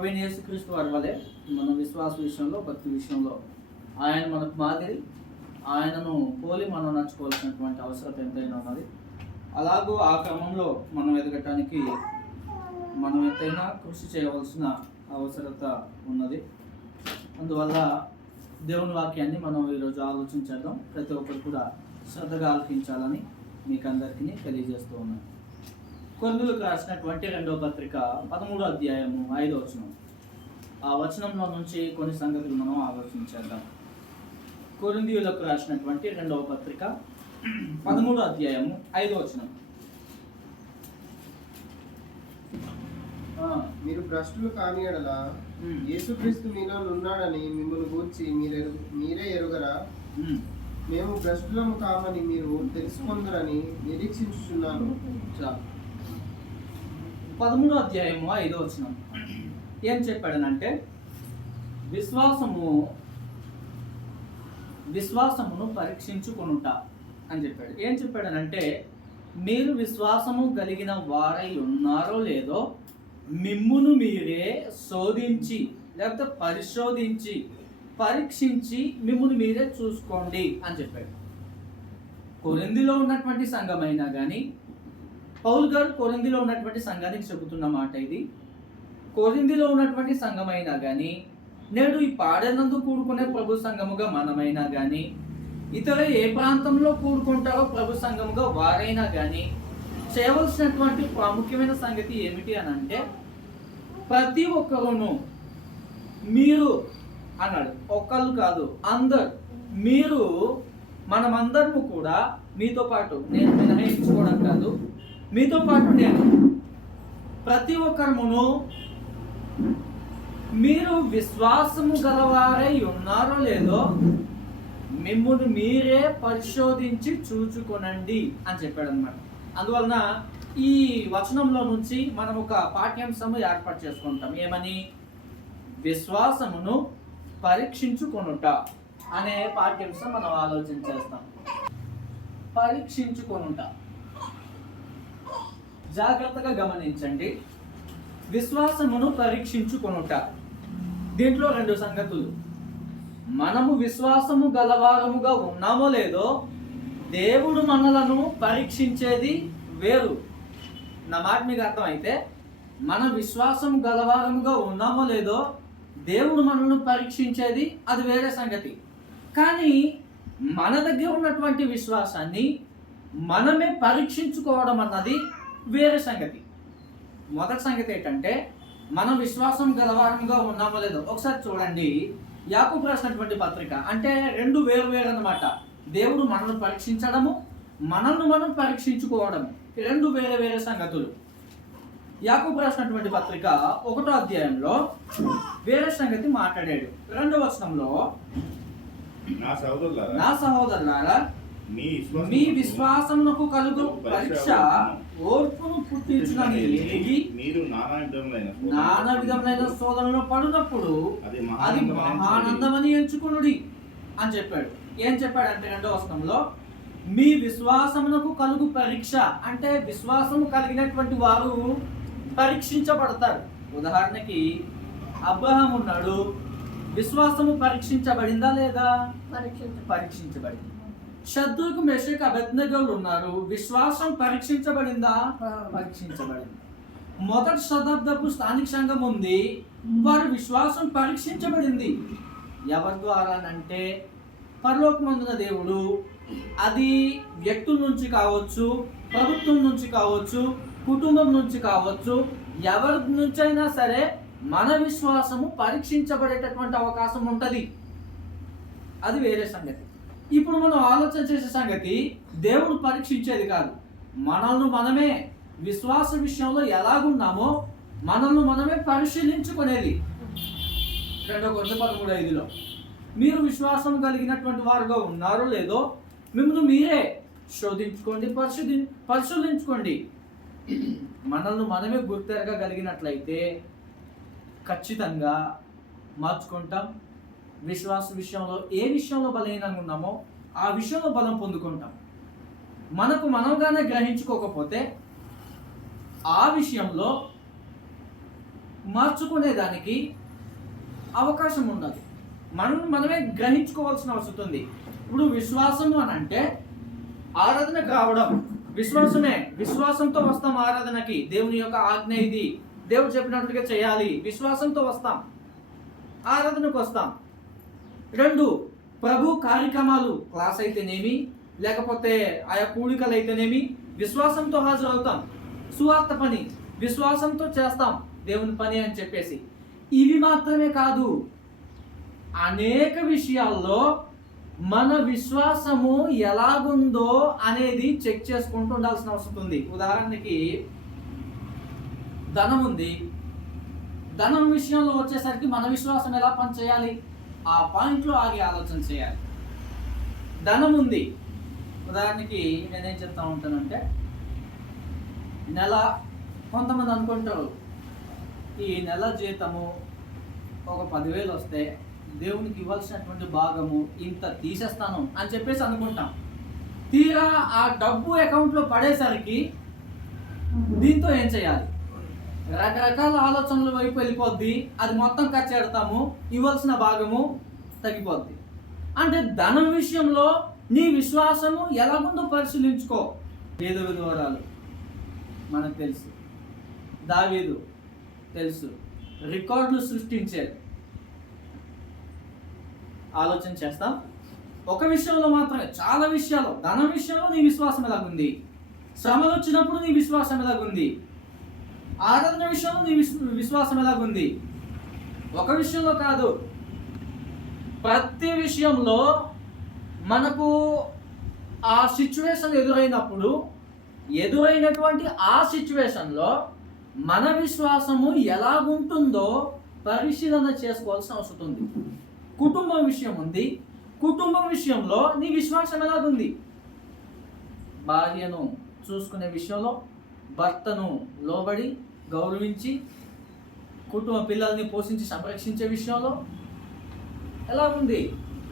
ప్రభువైన యేసుక్రీస్తు వారి వలె మన విశ్వాస విషయంలో, భక్తి విషయంలో ఆయన మనకు మాదిరి. ఆయనను పోలి మనం నడుచుకోవాల్సినటువంటి అవసరం ఎంతైనా ఉన్నది. అలాగూ ఆ క్రమంలో మనం ఎదగటానికి మనం ఎంతైనా కృషి చేయవలసిన అవసరత ఉన్నది. అందువల్ల దేవుని వాక్యాన్ని మనం ఈరోజు ఆలోచించేద్దాం. ప్రతి ఒక్కరు కూడా శ్రద్ధగా ఆలకించాలని మీకు అందరికీ తెలియజేస్తూ ఉన్నాను. కొరింథీయులకు రాసినటువంటి 2వ పత్రిక 13వ అధ్యాయము 5వ వచనం. ఆ వచనంలో నుంచి కొన్ని సంగతులు మనం ఆలోచించేద్దాం. కొరింథీయులకు రాసినటువంటి 2వ పత్రిక 13వ అధ్యాయము 5వ వచనం. మీరు భ్రష్టులు కాని యెడల యేసుక్రీస్తు మీలో ఉన్నాడని మిమ్మల్ని గూర్చి మీరే ఎరుగరా? మేము భ్రష్టులము కామని మీరు తెలుసుకొందరని నిరీక్షించుచున్నాను. 13వ అధ్యాయము 5వ వచనం ఏం చెప్పాడనంటే, విశ్వాసమును పరీక్షించుకొనుట అని చెప్పాడు. ఏం చెప్పాడనంటే, మీరు విశ్వాసము కలిగిన వారై ఉన్నారో లేదో మిమ్మును మీరే శోధించి లేకపోతే పరిశోధించి పరీక్షించి మిమ్మును మీరే చూసుకోండి అని చెప్పాడు. కొరింథీలో ఉన్నటువంటి సంఘమైనా కానీ, పౌలు గారు కొరింథీలో ఉన్నటువంటి సంఘానికి చెబుతున్న మాట ఇది. కొరింథీలో ఉన్నటువంటి సంఘమైనా కానీ, నేడు ఈ పాడేనందు కూడుకునే ప్రభు సంఘముగా మనమైనా కానీ, ఇతర ఏ ప్రాంతంలో కూడుకుంటారో ప్రభు సంఘముగా వారైనా కానీ, చేయవలసినటువంటి ప్రాముఖ్యమైన సంగతి ఏమిటి అని అంటే, ప్రతి ఒక్కరును మీరు అన్నాడు, ఒక్కళ్ళు కాదు అందరు, మీరు మనమందరము కూడా మీతో పాటు, నేను మినహాయించుకోవడం కాదు, మీతో పాటు నేను, ప్రతి ఒక్కరమును మీరు విశ్వాసము గలవారై ఉన్నారో లేదో మిమ్మును మీరే పరిశోధించి చూచుకొనండి అని చెప్పాడు అనమాట. అందువలన ఈ వచనంలో నుంచి మనం ఒక పాఠ్యాంశము ఏర్పాటు చేసుకుంటాం. ఏమని? విశ్వాసమును పరీక్షించుకొనుట అనే పాఠ్యాంశం మనం ఆలోచన చేస్తాం. పరీక్షించుకొనుట, జాగ్రత్తగా గమనించండి. విశ్వాసమును పరీక్షించుకొనుట, దీంట్లో 2 సంగతులు. మనము విశ్వాసము గలవారముగా ఉన్నామో లేదో దేవుడు మనలను పరీక్షించేది వేరు. నా మాట మీకు అర్థమైతే, మన విశ్వాసము గలవారముగా ఉన్నామో లేదో దేవుడు మనల్ని పరీక్షించేది అది వేరే సంగతి. కానీ మన దగ్గర ఉన్నటువంటి విశ్వాసాన్ని మనమే పరీక్షించుకోవడం అన్నది వేరే సంగతి. మొదటి సంగతి ఏంటంటే, మనం విశ్వాసం గలవారంగా ఉన్నామో లేదో ఒకసారి చూడండి. యాకోబు రాసినటువంటి పత్రిక అంటే 2 వేరు అన్నమాట. దేవుడు మనల్ని పరీక్షించడము, మనల్ని మనం పరీక్షించుకోవడం 2 వేరే సంగతులు. యాకోబు రాసినటువంటి పత్రిక 1వ అధ్యాయంలో వేరే సంగతి మాట్లాడాడు. 2వ వచనంలో, నా సహోదరులారా మీ విశ్వాసమునకు కలుగు పరీక్ష ఓర్పును పుట్టించునని ఎరిగి నానా విధములైన శోధనలో పడినప్పుడు అది మహానందమని ఎంచుకొనుడి అని చెప్పాడు. ఏం చెప్పాడంటే 2వ వచనంలో, మీ విశ్వాసమునకు కలుగు పరీక్ష అంటే విశ్వాసము కలిగినటువంటి వారు పరీక్షించబడతారు. ఉదాహరణకి అబ్రహాము ఉన్నాడు, విశ్వాసము పరీక్షించబడిందా లేదా? పరీక్షించబడింది. శత్రుకు మెషక్ అబేద్నెగోలు ఉన్నారు, విశ్వాసం పరీక్షించబడిందా? పరీక్షించబడింది. మొదటి శతాబ్దపు స్థానిక సంఘం ఉంది, వారి విశ్వాసం పరీక్షించబడింది. ఎవరి ద్వారానంటే, పరలోకమందున దేవుడు, అది వ్యక్తుల నుంచి కావచ్చు, ప్రభుత్వం నుంచి కావచ్చు, కుటుంబం నుంచి కావచ్చు, ఎవరి నుంచి అయినా సరే మన విశ్వాసము పరీక్షించబడేటటువంటి అవకాశం ఉంటుంది. అది వేరే సంగతి. ఇప్పుడు మనం ఆలోచన చేసే సంగతి దేవుడు పరీక్షించేది కాదు, మనల్ని మనమే విశ్వాస విషయంలో ఎలాగున్నామో మనల్ని మనమే పరిశీలించుకునేది. 2 కొరింథీ 13:5లో, మీరు విశ్వాసం కలిగినటువంటి వారుగా ఉన్నారో లేదో మిమ్మల్ని మీరే శోధించుకోండి, పరిశోధించుకోండి. మనల్ని మనమే గుర్తెరగగలిగినట్లయితే ఖచ్చితంగా మార్చుకుంటాం. విశ్వాస విషయంలో ఏ విషయంలో బలహీనంగా ఉన్నామో ఆ విషయంలో బలం పొందుకుంటాం. మనకు మనముగానే గ్రహించుకోకపోతే ఆ విషయంలో మార్చుకునేదానికి అవకాశం ఉన్నది. మనమే గ్రహించుకోవాల్సిన అవసరం ఉంది. ఇప్పుడు విశ్వాసము అని అంటే ఆరాధనకు రావడం విశ్వాసమే. విశ్వాసంతో వస్తాం ఆరాధనకి. దేవుని యొక్క ఆజ్ఞ ఇది, దేవుడు చెప్పినట్టుగా చేయాలి, విశ్వాసంతో వస్తాం, ఆరాధనకు వస్తాం. 2, ప్రభు కార్యక్రమాలు, క్లాస్ అయితేనేమి లేకపోతే ఆయా కూడికలు అయితేనేమి విశ్వాసంతో హాజరవుతాం. సువార్త పని విశ్వాసంతో చేస్తాం, దేవుని పని అని చెప్పేసి. ఇవి మాత్రమే కాదు, అనేక విషయాల్లో మన విశ్వాసము ఎలాగుందో అనేది చెక్ చేసుకుంటూ ఉండాల్సిన అవసరం ఉంది. ఉదాహరణకి ధనం ఉంది. ధనం విషయంలో వచ్చేసరికి మన విశ్వాసం ఎలా పనిచేయాలి, ఆ పాయింట్లో ఆగి ఆలోచన చేయాలి. ధనం ఉంది. ఉదాహరణకి నేనేం చెప్తా ఉంటానంటే, నెల కొంతమంది అనుకుంటారు ఈ నెల జీతము ఒక 10,000 వస్తే దేవునికి ఇవ్వాల్సినటువంటి భాగము ఇంత తీసేస్తాను అని చెప్పేసి అనుకుంటాం. తీరా ఆ డబ్బు అకౌంట్లో పడేసరికి దీంతో ఏం చేయాలి, రకరకాల ఆలోచనల వైపు వెళ్ళిపోద్ది. అది మొత్తం ఖర్చు పెడతాము, ఇవ్వాల్సిన భాగము తగ్గిపోద్ది. అంటే ధనం విషయంలో నీ విశ్వాసము ఎలాగుందో పరిశీలించుకో. పేదల వివరాలు మనకు తెలుసు, దావీదు తెలుసు, రికార్డులు సృష్టించారు. ఆలోచన చేస్తాం. ఒక విషయంలో మాత్రమే, చాలా విషయాలు, ధనం విషయంలో నీ విశ్వాసం ఎలాగుంది, శ్రమలు వచ్చినప్పుడు నీ విశ్వాసం ఎలాగుంది, ఆరాధన విషయంలో నీ విశ్వాసం ఎలాగుంది. ఒక విషయంలో కాదు, ప్రతి విషయంలో మనకు ఆ సిచ్యువేషన్ ఎదురైనటువంటి ఆ సిచ్యువేషన్లో మన విశ్వాసము ఎలాగుంటుందో పరిశీలన చేసుకోవాల్సిన అవసరం ఉంది. కుటుంబం విషయం ఉంది, కుటుంబం విషయంలో నీ విశ్వాసం ఎలాగుంది. భార్యను చూసుకునే విషయంలో, భర్తను లోబడి గౌరవించి కుటుంబ పిల్లల్ని పోషించి సంరక్షించే విషయంలో ఎలాగుంది.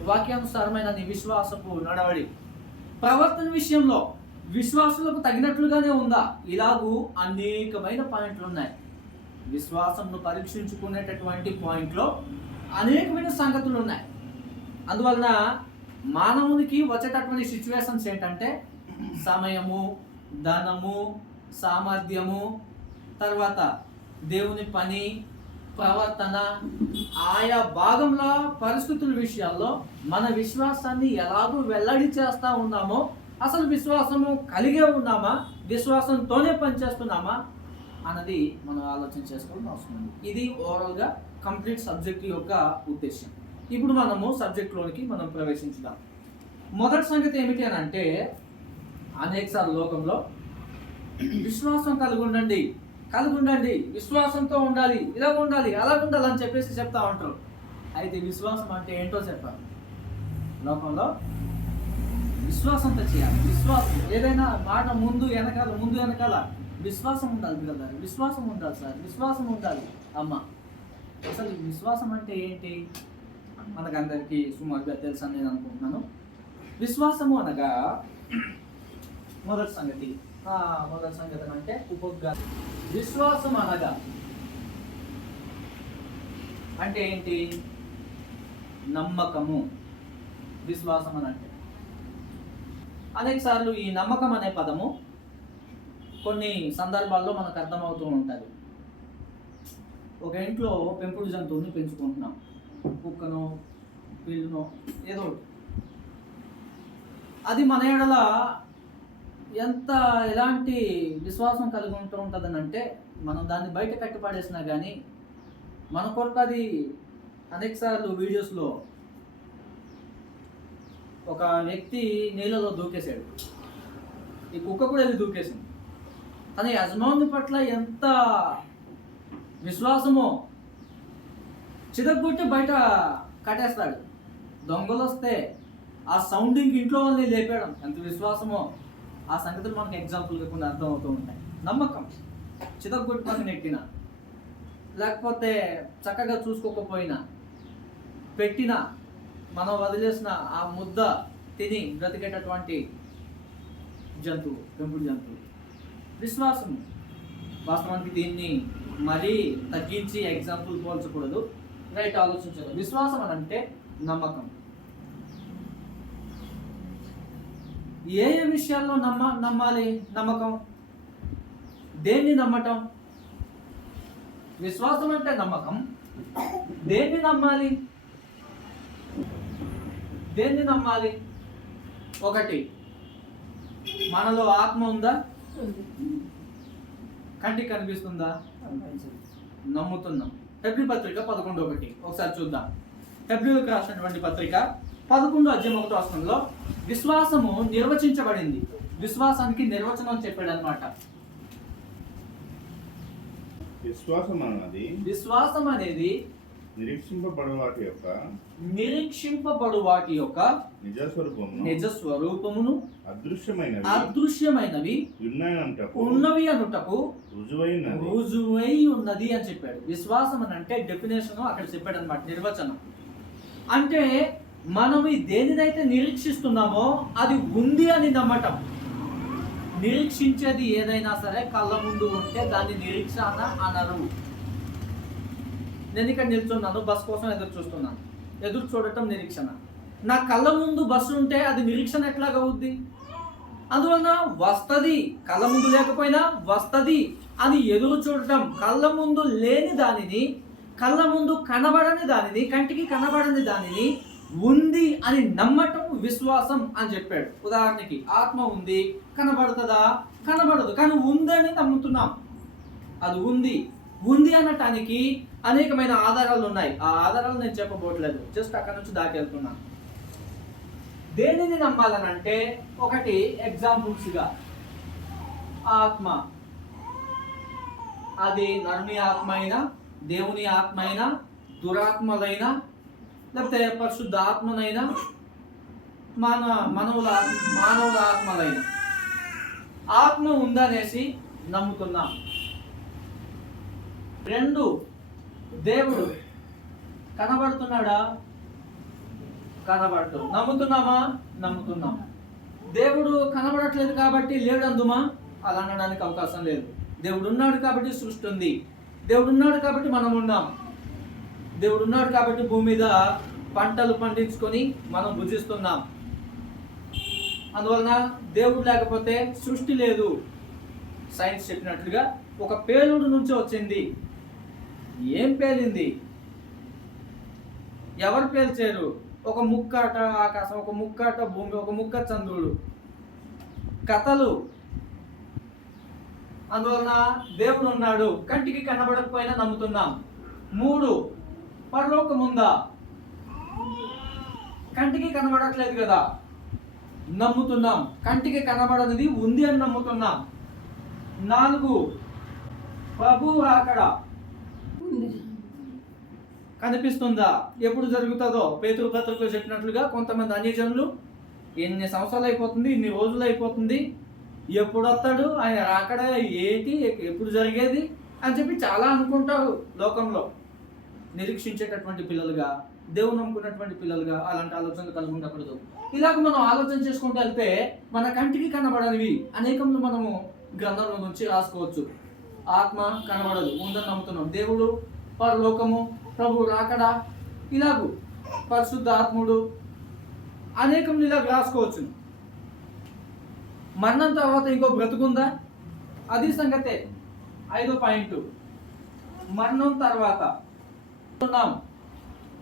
వాక్యానుసారమైన నీ విశ్వాసపు నడవడి. ప్రవర్తన విషయంలో విశ్వాసులకు తగినట్లుగానే ఉందా. ఇలాగూ అనేకమైన పాయింట్లు ఉన్నాయి. విశ్వాసంను పరీక్షించుకునేటటువంటి పాయింట్లో అనేకమైన సంగతులు ఉన్నాయి. అందువలన మానవునికి వచ్చేటటువంటి సిచ్యువేషన్స్ ఏంటంటే సమయము, ధనము, సామర్థ్యము, తర్వాత దేవుని పని, ప్రవర్తన, ఆయా భాగంలో పరిస్థితుల విషయాల్లో మన విశ్వాసాన్ని ఎలాగో వెల్లడి చేస్తూ ఉన్నామో, అసలు విశ్వాసము కలిగే ఉన్నామా, విశ్వాసంతోనే పనిచేస్తున్నామా అన్నది మనం ఆలోచన చేసుకోవాల్సిన అవసరం ఉంది. ఇది ఓవరాల్గా కంప్లీట్ సబ్జెక్ట్ యొక్క ఉద్దేశం. ఇప్పుడు మనము సబ్జెక్ట్లోనికి మనం ప్రవేశించుదాం. మొదటి సంగతి ఏమిటి అని అంటే, అనేకసార్లు లోకంలో విశ్వాసం కలిగి ఉండండి, విశ్వాసంతో ఉండాలి, ఇలా ఉండాలి, అలా ఉండాలి అని చెప్పేసి చెప్తా ఉంటారు. అయితే విశ్వాసం అంటే ఏంటో చెప్పాలి. లోకంలో విశ్వాసంతో చేయాలి. విశ్వాసం ఏదైనా మాట ముందు వెనకాల విశ్వాసం ఉండాలి కదా, విశ్వాసం ఉండాలి సార్, విశ్వాసం ఉండాలి అమ్మ. అసలు విశ్వాసం అంటే ఏంటి మనకందరికీ సుమారుగా తెలుసు అని నేను అనుకుంటున్నాను. విశ్వాసము అనగా మొదటి సంగతి అంటే ఉపగ్రహ. విశ్వాసం అనగా అంటే ఏంటి? నమ్మకము. విశ్వాసం అని అంటే అనేక సార్లు ఈ నమ్మకం అనే పదము కొన్ని సందర్భాల్లో మనకు అర్థమవుతూ ఉంటుంది. ఒక ఇంట్లో పెంపుడు జంతువుని పెంచుకుంటున్నాం, కుక్కనో పిల్లునో ఏదో ఒకటి. అది మన ఎడల ఎలాంటి విశ్వాసం కలిగి ఉంటూ ఉంటుందని అంటే, మనం దాన్ని బయట కట్టిపడేసినా కానీ మన కొరకు అది అనేకసార్లు వీడియోస్లో ఒక వ్యక్తి నీళ్ళలో దూకేశాడు, ఈ కుక్క కూడా వెళ్ళి దూకేసింది. తన యజమాని పట్ల ఎంత విశ్వాసమో చితగ్గొట్టి బయట కట్టేస్తాడు. దొంగలు వస్తే ఆ సౌండింగ్ ఇంట్లో వాళ్ళని లేపేయడం ఎంత విశ్వాసమో ఆ సంగతులు మనకు ఎగ్జాంపుల్గా కొన్ని అర్థం అవుతూ ఉంటాయి. నమ్మకం. చితగ్గొట్టి పని నెట్టిన, లేకపోతే చక్కగా చూసుకోకపోయినా, పెట్టిన, మనం వదిలేసిన ఆ ముద్ద తిని బ్రతికేటటువంటి జంతువు, పెంపుడు జంతువు. విశ్వాసం. వాస్తవానికి దీన్ని మరీ తగ్గించి ఎగ్జాంపుల్ పోల్చకూడదు. రైట్, ఆలోచించదు. విశ్వాసం అని అంటే నమ్మకం. ఏ ఏ విషయాల్లో నమ్మాలి? నమ్మకం. దేన్ని నమ్మటం? విశ్వాసం అంటే నమ్మకం. దేన్ని నమ్మాలి? దేన్ని నమ్మాలి? ఒకటి, మనలో ఆత్మ ఉందా? కంటికి కనిపిస్తుందా? నమ్ముతున్నాం. హెబ్రీ పత్రిక 11:1 ఒకసారి చూద్దాం. హెబ్రీలకు రాసినటువంటి పత్రిక 11:1 విశ్వాసము నిర్వచించబడింది. విశ్వాసానికి నిర్వచనం చెప్పాడు అనమాట. విశ్వాసం అనేది నిరీక్షింపబడు వాటి యొక్క నిజ స్వరూపమును అదృశ్యమైనవి ఉన్నవి అనుటకు రుజువై ఉన్నది అని చెప్పాడు. విశ్వాసం అని అంటే డెఫినేషన్ అక్కడ చెప్పాడు అనమాట, నిర్వచనం. అంటే మనం దేనినైతే నిరీక్షిస్తున్నామో అది ఉంది అని నమ్మటం. నిరీక్షించేది ఏదైనా సరే కళ్ళ ముందు ఉంటే దాన్ని నిరీక్షణ అనరు. నేను ఇక్కడ నిల్చున్నాను, బస్ కోసం ఎదురు చూస్తున్నాను. ఎదురు చూడటం నిరీక్షణ. నా కళ్ళ ముందు బస్సు ఉంటే అది నిరీక్షణ ఎట్లాగా అవుద్ది? అందువలన వస్తది, కళ్ళ ముందు లేకపోయినా వస్తది అని ఎదురు చూడటం. కళ్ళ ముందు లేని దానిని, కళ్ళ ముందు కనబడని దానిని, కంటికి కనబడని దానిని ఉంది అని నమ్మటం విశ్వాసం అని చెప్పాడు. ఉదాహరణకి ఆత్మ ఉంది, కనబడుతుందా? కనబడదు, కానీ ఉందని నమ్ముతున్నాం. అది ఉంది అనటానికి అనేకమైన ఆధారాలు ఉన్నాయి. ఆ ఆధారాలు నేను చెప్పబోట్లేదు, జస్ట్ అక్కడ నుంచి దాటి వెళ్తున్నాను. దేనిని నమ్మాలనంటే ఒకటి, ఎగ్జాంపుల్స్గా ఆత్మ, అది నరుని ఆత్మ అయినా, దేవుని ఆత్మ అయినా, దురాత్మలైనా, లేకపోతే పరిశుద్ధ ఆత్మనైనా, మానవుల ఆత్మలైనా ఆత్మ ఉందనేసి నమ్ముతున్నాం. రెండు, దేవుడు కనబడుతున్నాడా? కనబడుతూ నమ్ముతున్నామా? నమ్ముతున్నాం. దేవుడు కనబడట్లేదు కాబట్టి లేడు అందుమా? అలా అనడానికి అవకాశం లేదు. దేవుడు ఉన్నాడు కాబట్టి సృష్టి ఉంది. దేవుడు ఉన్నాడు కాబట్టి మనం ఉన్నాం. దేవుడు ఉన్నాడు కాబట్టి భూమి మీద పంటలు పండించుకొని మనం భుజిస్తున్నాం. అందువలన దేవుడు లేకపోతే సృష్టి లేదు. సైన్స్ చెప్పినట్లుగా ఒక పేలుడు నుంచి వచ్చింది. ఏం పేలింది? ఎవరు పేల్చారు? ఒక ముక్కాట ఆకాశం, ఒక ముక్కాట భూమి, ఒక ముక్క చంద్రుడు. కథలు. అందువలన దేవుడు ఉన్నాడు, కంటికి కనబడకపోయినా నమ్ముతున్నాం. మూడు, పరలోకం ఉందా? కంటికి కనబడట్లేదు కదా, నమ్ముతున్నాం. కంటికి కనబడనిది ఉంది అని నమ్ముతున్నాం. నాలుగు, ప్రభువు రాకడ కనిపిస్తుందా? ఎప్పుడు జరుగుతుందో పేతురు పత్రికలో చెప్పినట్లుగా కొంతమంది అన్యజనులు ఎన్ని సంవత్సరాలు అయిపోతుంది, ఇన్ని రోజులు అయిపోతుంది, ఎప్పుడు వస్తాడు, ఆయన రాకడ ఏంటి, ఎప్పుడు జరిగేది అని చెప్పి చాలా అనుకుంటారు. లోకంలో నిరీక్షించేటటువంటి పిల్లలుగా, దేవుని నమ్ముకున్నటువంటి పిల్లలుగా అలాంటి ఆలోచనలు కలిగి ఉండకూడదు. ఇలాగ మనం ఆలోచన చేసుకుంటూ వెళ్తే మన కంటికి కనబడనివి అనేకములు మనము గ్రంథంలో నుంచి రాసుకోవచ్చు. ఆత్మ కనబడదు, ఉందని నమ్ముతున్నాం. దేవుడు, పరలోకము, ప్రభు రాకడ, ఇలాగూ పరిశుద్ధ ఆత్ముడు, అనేకములు ఇలాగ రాసుకోవచ్చు. మరణం తర్వాత ఇంకో బ్రతుకుందా? అది సంగతే. 5వ పాయింట్, మరణం తర్వాత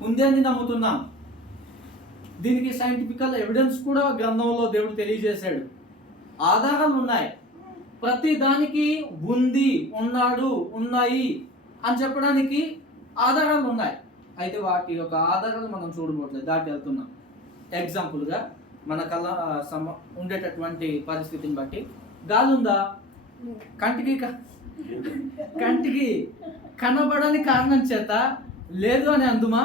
ఉంది అని నమ్ముతున్నాం. దీనికి సైంటిఫికల్ ఎవిడెన్స్ కూడా గ్రంథంలో దేవుడు తెలియజేశాడు. ఆధారాలు ఉన్నాయి. ప్రతి దానికి ఉంది, ఉన్నాడు, ఉన్నాయి అని చెప్పడానికి ఆధారాలు ఉన్నాయి. అయితే వాటి యొక్క ఆధారాలు మనం చూడబోట్లేదు, దాటి వెళ్తున్నాం. ఎగ్జాంపుల్గా మన కళ్ళ ఉండేటటువంటి పరిస్థితిని బట్టి గాలి ఉందా? కంటికి కనబడని కారణం చేత లేదు అని అందుమా?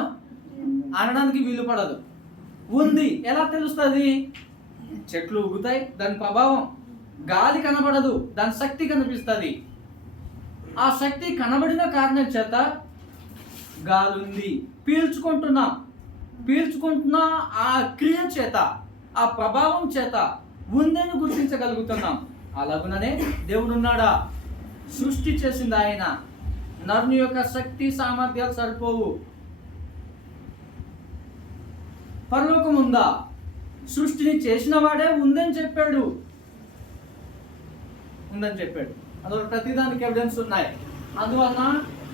అనడానికి వీలు పడదు. ఉంది ఎలా తెలుస్తుంది? చెట్లు ఊగుతాయి, దాని ప్రభావం. గాలి కనబడదు, దాని శక్తి కనిపిస్తుంది. ఆ శక్తి కనబడిన కారణం చేత గాలి ఉంది. పీల్చుకుంటున్నా ఆ క్రియ చేత, ఆ ప్రభావం చేత ఉందని గుర్తించగలుగుతున్నాం. అలాగుననే దేవుడు ఉన్నాడా? సృష్టి చేసింది ఆయన, నరుని యొక్క శక్తి సామర్థ్యాలు సరిపోవు. పరలోకం ఉందా? సృష్టిని చేసిన వాడే ఉందని చెప్పాడు. అందువల్ల ప్రతిదానికి ఎవిడెన్స్ ఉన్నాయి. అందువలన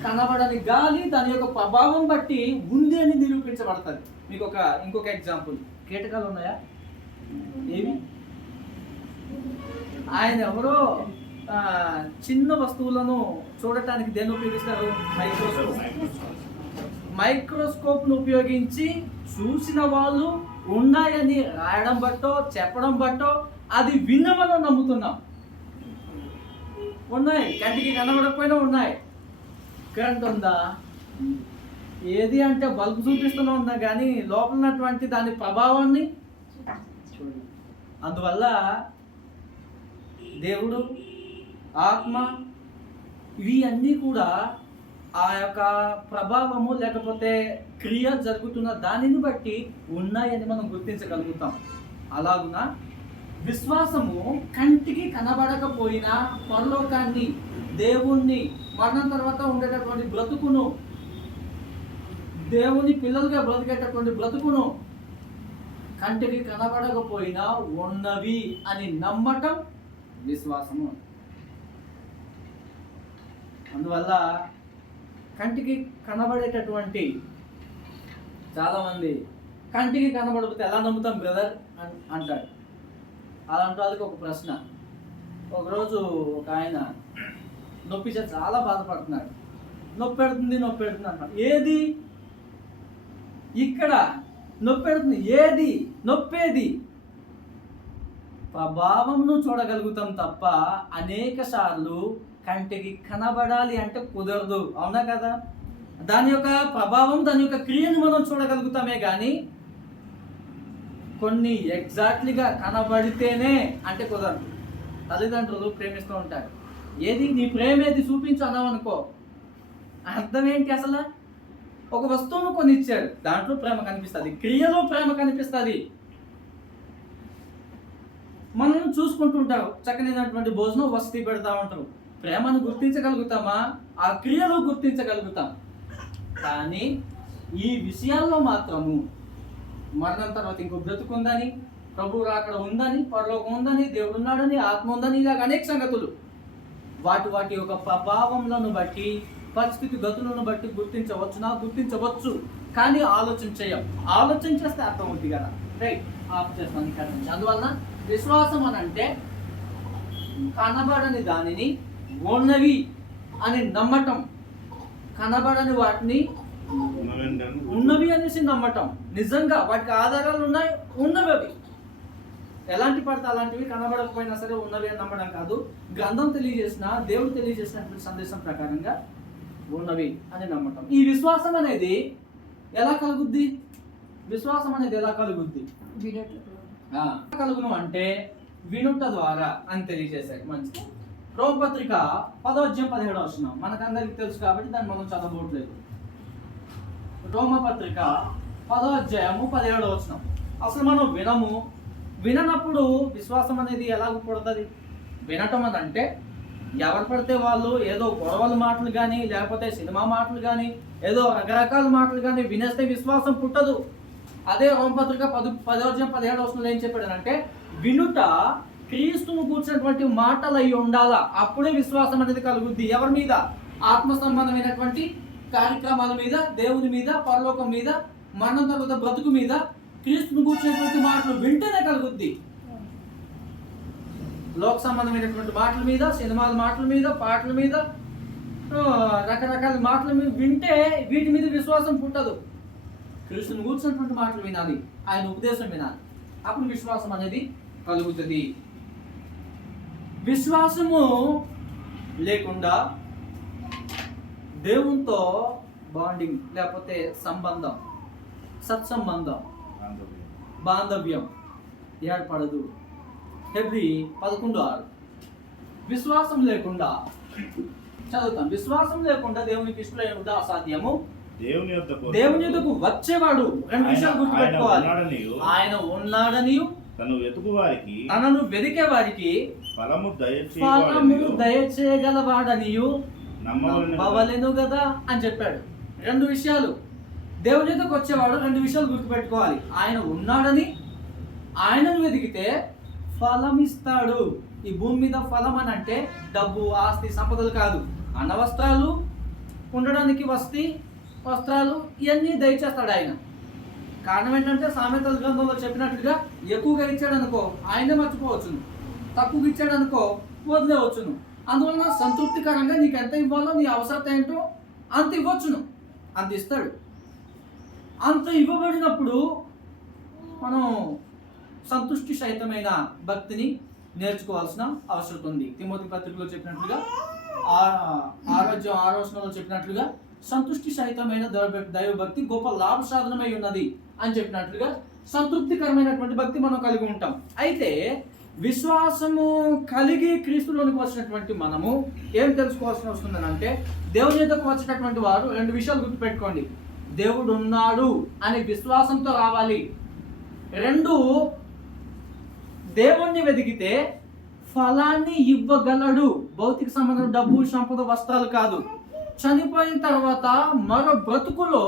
కనబడని గాలి దాని యొక్క ప్రభావం బట్టి ఉంది అని నిరూపించబడుతుంది. మీకు ఇంకొక ఎగ్జాంపుల్, కీటకాలు ఉన్నాయా? ఏమి? ఆయన ఎవరో చిన్న వస్తువులను చూడటానికి దేన్ని ఉపయోగిస్తారు? మైక్రోస్కోప్ను ఉపయోగించి చూసిన వాళ్ళు ఉన్నాయని రాయడం బట్టో చెప్పడం బట్టో అది విన్నమని నమ్ముతున్నాం. ఉన్నాయి, కంటికి కనబడకపోయినా ఉన్నాయి. కరెంట్ ఉందా? ఏది అంటే బల్బు చూపిస్తూనే ఉందా కానీ లోపల ఉన్నటువంటి దాని ప్రభావాన్ని చూడండి. అందువల్ల దేవుడు, ఆత్మ, ఇవి అన్నీ కూడా ఆ యొక్క ప్రభావము లేకపోతే క్రియ జరుగుతున్న దానిని బట్టి ఉన్నాయని మనం గుర్తించగలుగుతాం. అలాగున విశ్వాసము కంటికి కనబడకపోయినా పరలోకాన్ని, దేవుణ్ణి, మరణం తర్వాత ఉండేటటువంటి బ్రతుకును, దేవుని పిల్లలుగా బ్రతికేటటువంటి బ్రతుకును కంటికి కనబడకపోయినా ఉన్నవి అని నమ్మటం విశ్వాసము. అందువల్ల కంటికి కనబడేటటువంటి చాలామంది కంటికి కనబడితే ఎలా నమ్ముతాం బ్రదర్ అంటాడు. అలాంటి వాళ్ళకి ఒక ప్రశ్న. ఒకరోజు ఒక ఆయన నొప్పి చాలా బాధపడుతున్నాడు. నొప్పి పెడుతుంది అంటాడు. ఏది? ఇక్కడ నొప్పి పెడుతుంది. ఏది? నొప్పేది? ప్రభావంను చూడగలుగుతాం తప్ప అనేక సార్లు కంటికి కనబడాలి అంటే కుదరదు. అవునా కదా? దాని యొక్క ప్రభావం, దాని యొక్క క్రియను మనం చూడగలుగుతామే కానీ కొన్ని ఎగ్జాక్ట్లీగా కనబడితేనే అంటే కుదరదు. తల్లిదండ్రులు ప్రేమిస్తూ ఉంటారు. ఏది నీ ప్రేమ ఏది చూపించు అన్నామనుకో, అర్థం ఏంటి? అసలు ఒక వస్తువును కొని ఇచ్చారు, దాంట్లో ప్రేమ కనిపిస్తుంది, క్రియలో ప్రేమ కనిపిస్తుంది. మనం చూసుకుంటుంటారు, చక్కనైనటువంటి భోజనం వసతి పెడతా ఉంటారు. ప్రేమను గుర్తించగలుగుతామా? ఆ క్రియలో గుర్తించగలుగుతాం. కానీ ఈ విషయాల్లో మాత్రము మరణం తర్వాత ఇంకో బ్రతుకుందని, ప్రభువు రాకడ ఉందని, పరలోకం ఉందని, దేవుడు ఉన్నాడని, ఆత్మ ఉందని, ఇలాగ అనేక సంగతులు వాటి యొక్క ప్రభావములను బట్టి, పరిస్థితి గతులను బట్టి గుర్తించవచ్చు. కానీ ఆలోచన చేస్తే అర్థం అవుతుంది కదా. రైట్, ఆఫ్ చేస్తాను ఇక్కడ నుంచి. అందువలన విశ్వాసం అని అంటే కనబడని దానిని ఉన్నవి అని నమ్మటం, కనబడని వాటిని ఉన్నవి అనేసి నమ్మటం. నిజంగా వాటికి ఆధారాలు ఉన్నాయి, ఉన్నవి అవి ఎలాంటి పడితే అలాంటివి, కనబడకపోయినా సరే ఉన్నవి అని నమ్మడం కాదు. గ్రంథం తెలియజేసిన, దేవుడు తెలియజేసినటువంటి సందేశం ప్రకారంగా ఉన్నవి అని నమ్మటం. ఈ విశ్వాసం అనేది ఎలా కలుగుద్ది? కలుగును అంటే వినుట ద్వారా అని తెలియజేశారు. మంచిది. రోమపత్రిక 10:17 మనకందరికి తెలుసు కాబట్టి దాన్ని మనం చదవట్లేదు. రోమపత్రిక 10:17 అసలు మనం విననప్పుడు విశ్వాసం అనేది ఎలాగ పుడుతుంది? వినటం అని అంటే ఎవరు పడితే వాళ్ళు ఏదో గొడవల మాటలు కానీ, లేకపోతే సినిమా మాటలు కానీ, ఏదో రకరకాల మాటలు కానీ వినేస్తే విశ్వాసం పుట్టదు. అదే రోమపత్రిక 10:17 ఏం చెప్పాడనంటే వినుట క్రీస్తును కూర్చున్నటువంటి మాటలు అయి ఉండాలా, అప్పుడే విశ్వాసం అనేది కలుగుద్ది. ఎవరి మీద? ఆత్మ సంబంధమైనటువంటి కార్యక్రమాల మీద, దేవుని మీద, పరలోకం మీద, మరణం తర్వాత బ్రతుకు మీద క్రీస్తును కూర్చున్నటువంటి మాటలు వింటేనే కలుగుద్ది. లోక సంబంధమైనటువంటి మాటల మీద, సినిమాల మాటల మీద, పాటల మీద, రకరకాల మాటల మీద వింటే వీటి మీద విశ్వాసం పుట్టదు. క్రీస్తును కూర్చున్నటువంటి మాటలు వినాలి, ఆయన ఉపదేశం వినాలి, అప్పుడు విశ్వాసం అనేది కలుగుతుంది. విశ్వాసము లేకుండా దేవునితో బాండింగ్ లేకపోతే సంబంధం, సత్సంబంధం, బాంధవ్యం ఏర్పడదు. హెబ్రీ 11:6. విశ్వాసం లేకుండా చదువుతాం. విశ్వాసం లేకుండా దేవునికి ఇష్టమైనది అసాధ్యము. దేవుని యొద్దకు వచ్చేవాడు, రెండు విషయాలు గుర్తుపెట్టుకోవాలి. ఆయన ఉన్నాడని, తనను వెతికే వారికి ఫలము దయచేయగలవాడనియు నమ్మవలెను కదా అని చెప్పాడు. రెండు విషయాలు. దేవుని యొద్దకు వచ్చేవాడు రెండు విషయాలు గుర్తుపెట్టుకోవాలి. ఆయన ఉన్నాడని, ఆయనను వెతికితే ఫలం ఇస్తాడు. ఈ భూమి మీద ఫలం అని అంటే డబ్బు, ఆస్తి, సంపదలు కాదు. అనవస్త్రాలు, ఉండడానికి వస్త్రాలు ఇవన్నీ దయచేస్తాడు ఆయన. కారణం ఏంటంటే సామెతల గ్రంథంలో చెప్పినట్లుగా ఎక్కువగా ఇచ్చాడు అనుకో ఆయనే మర్చిపోవచ్చును, తక్కువగా ఇచ్చాడు అనుకో వదిలేవచ్చును. అందువలన సంతృప్తికరంగా నీకు ఎంత ఇవ్వాలో, నీ అవసరం ఏంటో అంత ఇవ్వచ్చును, అంత ఇస్తాడు. అంత ఇవ్వబడినప్పుడు మనం సంతుష్టి సహితమైన భక్తిని నేర్చుకోవాల్సిన అవసరం ఉంది. తిమోతి పత్రికలో చెప్పినట్లుగా, ఆరోచనలో చెప్పినట్లుగా సంతుష్టి సహితమైన దైవభక్తి గొప్ప లాభ సాధనమై ఉన్నది అని చెప్పినట్లుగా సంతృప్తికరమైనటువంటి భక్తి మనం కలిగి ఉంటాం. అయితే విశ్వాసము కలిగి క్రీస్తులోనికి వచ్చినటువంటి మనము ఏం తెలుసుకోవాల్సిన వస్తుందని అంటే, దేవుని యొద్దకు వచ్చినటువంటి వారు రెండు విషయాలు గుర్తుపెట్టుకోండి. దేవుడు ఉన్నాడు అనే విశ్వాసంతో రావాలి. రెండు, దేవుణ్ణి వెతికితే ఫలాన్ని ఇవ్వగలడు. భౌతిక సంబంధం, డబ్బు, సంపద, వస్త్రాలు కాదు. చనిపోయిన తర్వాత మరో బ్రతుకులో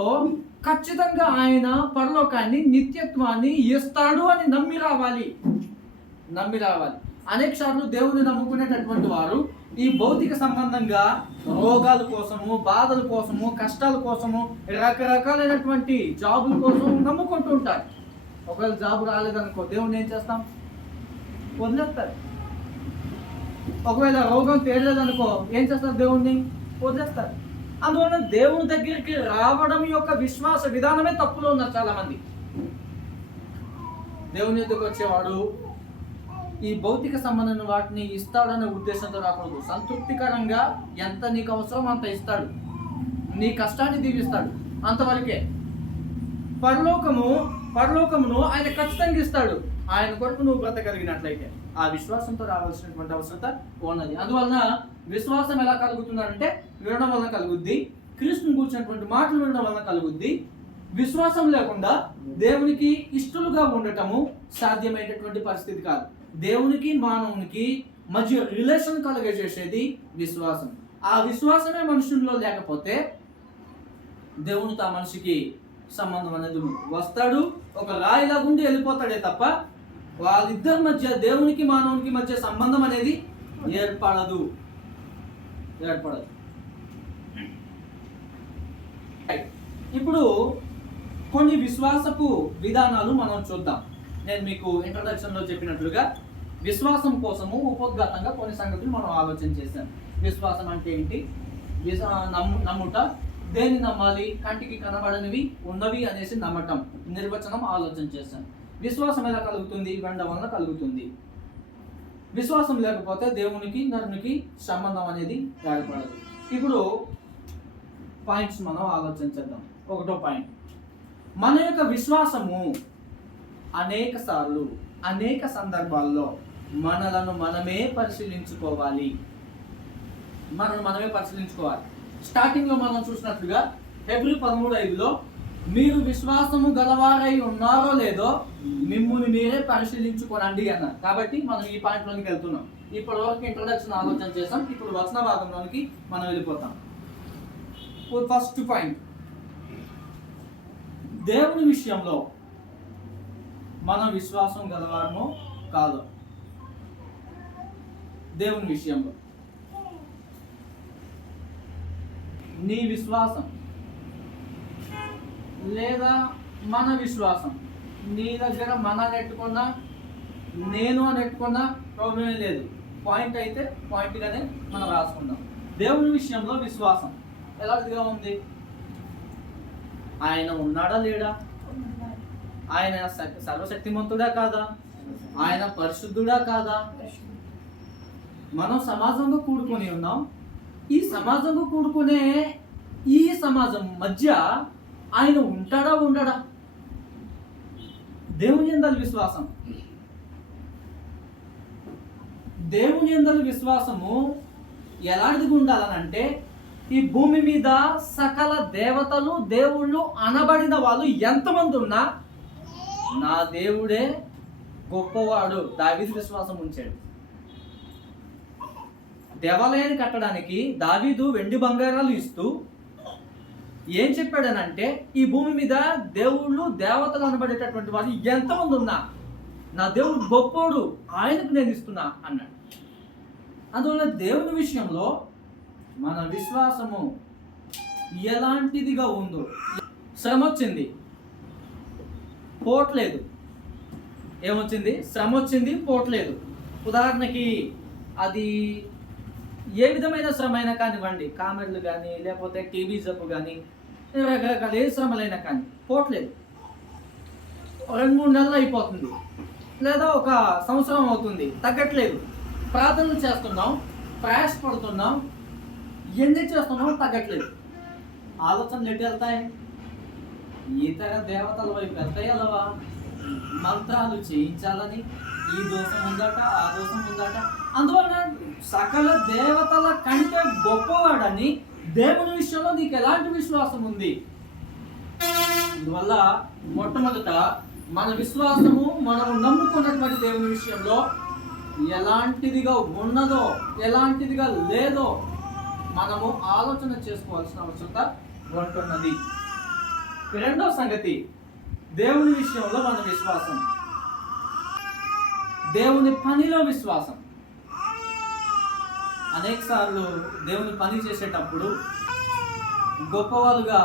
ఖచ్చితంగా ఆయన పరలోకాన్ని, నిత్యత్వాన్ని ఇస్తాడు అని నమ్మి రావాలి. అనేక సార్లు దేవుని నమ్ముకునేటటువంటి వారు ఈ భౌతిక సంబంధంగా రోగాల కోసము, బాధల కోసము, కష్టాల కోసము, రకరకాలైనటువంటి జాబుల కోసం నమ్ముకుంటూ ఉంటారు. ఒకవేళ జాబు రాలేదనుకో దేవుణ్ణి ఏం చేస్తాం? వదిలేస్తారు. ఒకవేళ రోగం తీరలేదనుకో ఏం చేస్తారు? దేవుణ్ణి వదిలేస్తారు. అందువల్ల దేవుని దగ్గరికి రావడం యొక్క విశ్వాస విధానమే తప్పులో ఉన్నారు చాలా మంది. దేవుని దగ్గరకు వచ్చేవాడు ఈ భౌతిక సంబంధమైన వాటిని ఇస్తాడనే ఉద్దేశంతో రాకూడదు. సంతృప్తికరంగా ఎంత నీకు అవసరం అంత ఇస్తాడు, నీ కష్టాన్ని దీవిస్తాడు, అంతవరకే. పరలోకమును ఆయన ఖచ్చితంగా ఇస్తాడు, ఆయన కొరకు నువ్వు బ్రతకగలిగినట్లయితే. ఆ విశ్వాసంతో రావాల్సినటువంటి అవసరత ఉన్నది. అందువలన విశ్వాసం ఎలా కలుగుతుందంటే వినడం వలన కలుగుద్ది, క్రీస్తుని కూర్చున్నటువంటి మాటలు వినడం వలన కలుగుద్ది. విశ్వాసం లేకుండా దేవునికి ఇష్టలుగా ఉండటము సాధ్యమైనటువంటి పరిస్థితి కాదు. దేవునికి మానవునికి మధ్య రిలేషన్ కలుగజేసేది విశ్వాసం. ఆ విశ్వాసమే మనుషుల్లో లేకపోతే దేవునితో ఆ మనిషికి సంబంధం అనేది వస్తాడు, ఒక రాయిలా గుండి వెళ్ళిపోతాడే తప్ప వాళ్ళిద్దరి మధ్య, దేవునికి మానవునికి మధ్య సంబంధం అనేది ఏర్పడదు. ఇప్పుడు కొన్ని విశ్వాసపు విధానాలు మనం చూద్దాం. నేను మీకు ఇంట్రడక్షన్లో చెప్పినట్లుగా విశ్వాసం కోసము ఉపోద్ఘాతంగా కొన్ని సంగతులు మనం ఆలోచన చేశాం. విశ్వాసం అంటే ఏంటి, నమ్ముట, దేన్ని నమ్మాలి, కంటికి కనబడనివి ఉన్నవి అనేసి నమ్మటం, నిర్వచనం ఆలోచన చేశాం. విశ్వాసం ఎలా కలుగుతుంది? వినడం వలన కలుగుతుంది. విశ్వాసం లేకపోతే దేవునికి నరునికి సంబంధం అనేది ఏర్పడదు. ఇప్పుడు పాయింట్స్ మనం ఆలోచించేద్దాం. ఒకటో పాయింట్, మన యొక్క విశ్వాసము అనేక సార్లు, అనేక సందర్భాల్లో మనలను మనమే పరిశీలించుకోవాలి. స్టార్టింగ్లో మనం చూసినట్లుగా హెబ్రీ 13:5లో మీరు విశ్వాసము గలవారై ఉన్నారో లేదో మిమ్ముని మీరే పరిశీలించుకోనండి అన్నారు. కాబట్టి మనం ఈ పాయింట్లోనికి వెళ్తున్నాం. ఇప్పటి వరకు ఇంట్రొడక్షన్ ఆలోచన చేసాం. ఇప్పుడు వచన భాగంలోనికి మనం వెళ్ళిపోతాం. ఫస్ట్ పాయింట్, దేవుని విషయంలో మన విశ్వాసం గలవారమో కాదు. దేవుని విషయంలో నీ విశ్వాసం లేదా మన విశ్వాసం, నీ దగ్గర మన నెట్టుకున్నా నేను నెట్టుకున్నా ప్రాబ్లం లేదు. పాయింట్ అయితే పాయింట్గానే మనం రాసుకుందాం. దేవుని విషయంలో విశ్వాసం ఎలాంటిగా ఉంది? ఆయన ఉన్నాడా లేడా? ఆయన సర్వశక్తిమంతుడా కాదా? ఆయన పరిశుద్ధుడా కాదా? మనం సమాజంలో కూడుకొని ఉన్నాం. ఈ సమాజంలో కూడుకునే ఈ సమాజం మధ్య ఆయన ఉంటాడా ఉండడా? దేవుని యందలి విశ్వాసం, దేవుని యందలి విశ్వాసము ఎలాంటిది ఉండాలనంటే, ఈ భూమి మీద సకల దేవతలు, దేవుళ్ళు అనబడిన వాళ్ళు ఎంతమంది ఉన్నా నా దేవుడే గొప్పవాడు. దావీదు విశ్వాసం ఉంచాడు. దేవాలయాన్ని కట్టడానికి దావీదు వెండి బంగారాలు ఇస్తూ ఏం చెప్పాడనంటే, ఈ భూమి మీద దేవుళ్ళు దేవతలు అనబడేటటువంటి వారు ఎంతమంది ఉన్నా నా దేవుడు గొప్పోడు, ఆయనకు నేను ఇస్తున్నా అన్నాడు. అందువల్ల దేవుని విషయంలో మన విశ్వాసము ఎలాంటిదిగా ఉందో, శ్రమ వచ్చింది పోవట్లేదు, ఏమొచ్చింది? శ్రమ వచ్చింది, పోవట్లేదు. ఉదాహరణకి అది ఏ విధమైన శ్రమ అయినా కానివ్వండి, కామెర్లు కానీ లేకపోతే టీబీ జబ్బు కానీ రకరకాల ఏ శ్రమలైనా కానీ పోవట్లేదు. 2-3 నెలలు అయిపోతుంది, లేదా ఒక సంవత్సరం అవుతుంది, తగ్గట్లేదు. ప్రార్థనలు చేస్తున్నాం, ప్రయాసపడుతున్నాం, ఎన్ని చేస్తున్నాం, తగ్గట్లేదు. ఆలోచనలు ఎటు వెళ్తాయి? ఇతర దేవతల వైపు వెళ్తాయి. అలవా మంత్రాలు చేయించాలని, ఈ దోషం ఉందట, ఆ దోషం ఉందట. అందువల్ల సకల దేవతల కంటే గొప్పవాడని దేవుని విషయంలో నీకు ఎలాంటి విశ్వాసం ఉంది? అందువల్ల మొట్టమొదట మన విశ్వాసము మనము నమ్ముకున్నటువంటి దేవుని విషయంలో ఎలాంటిదిగా ఉన్నదో, ఎలాంటిదిగా లేదో మనము ఆలోచన చేసుకోవాల్సిన అవసరత ఉంటున్నది. రెండో సంగతి, దేవుని విషయంలో మన విశ్వాసం, దేవుని పనిలో విశ్వాసం. అనేక సార్లు దేవుని పని చేసేటప్పుడు గొప్పవాళ్ళుగా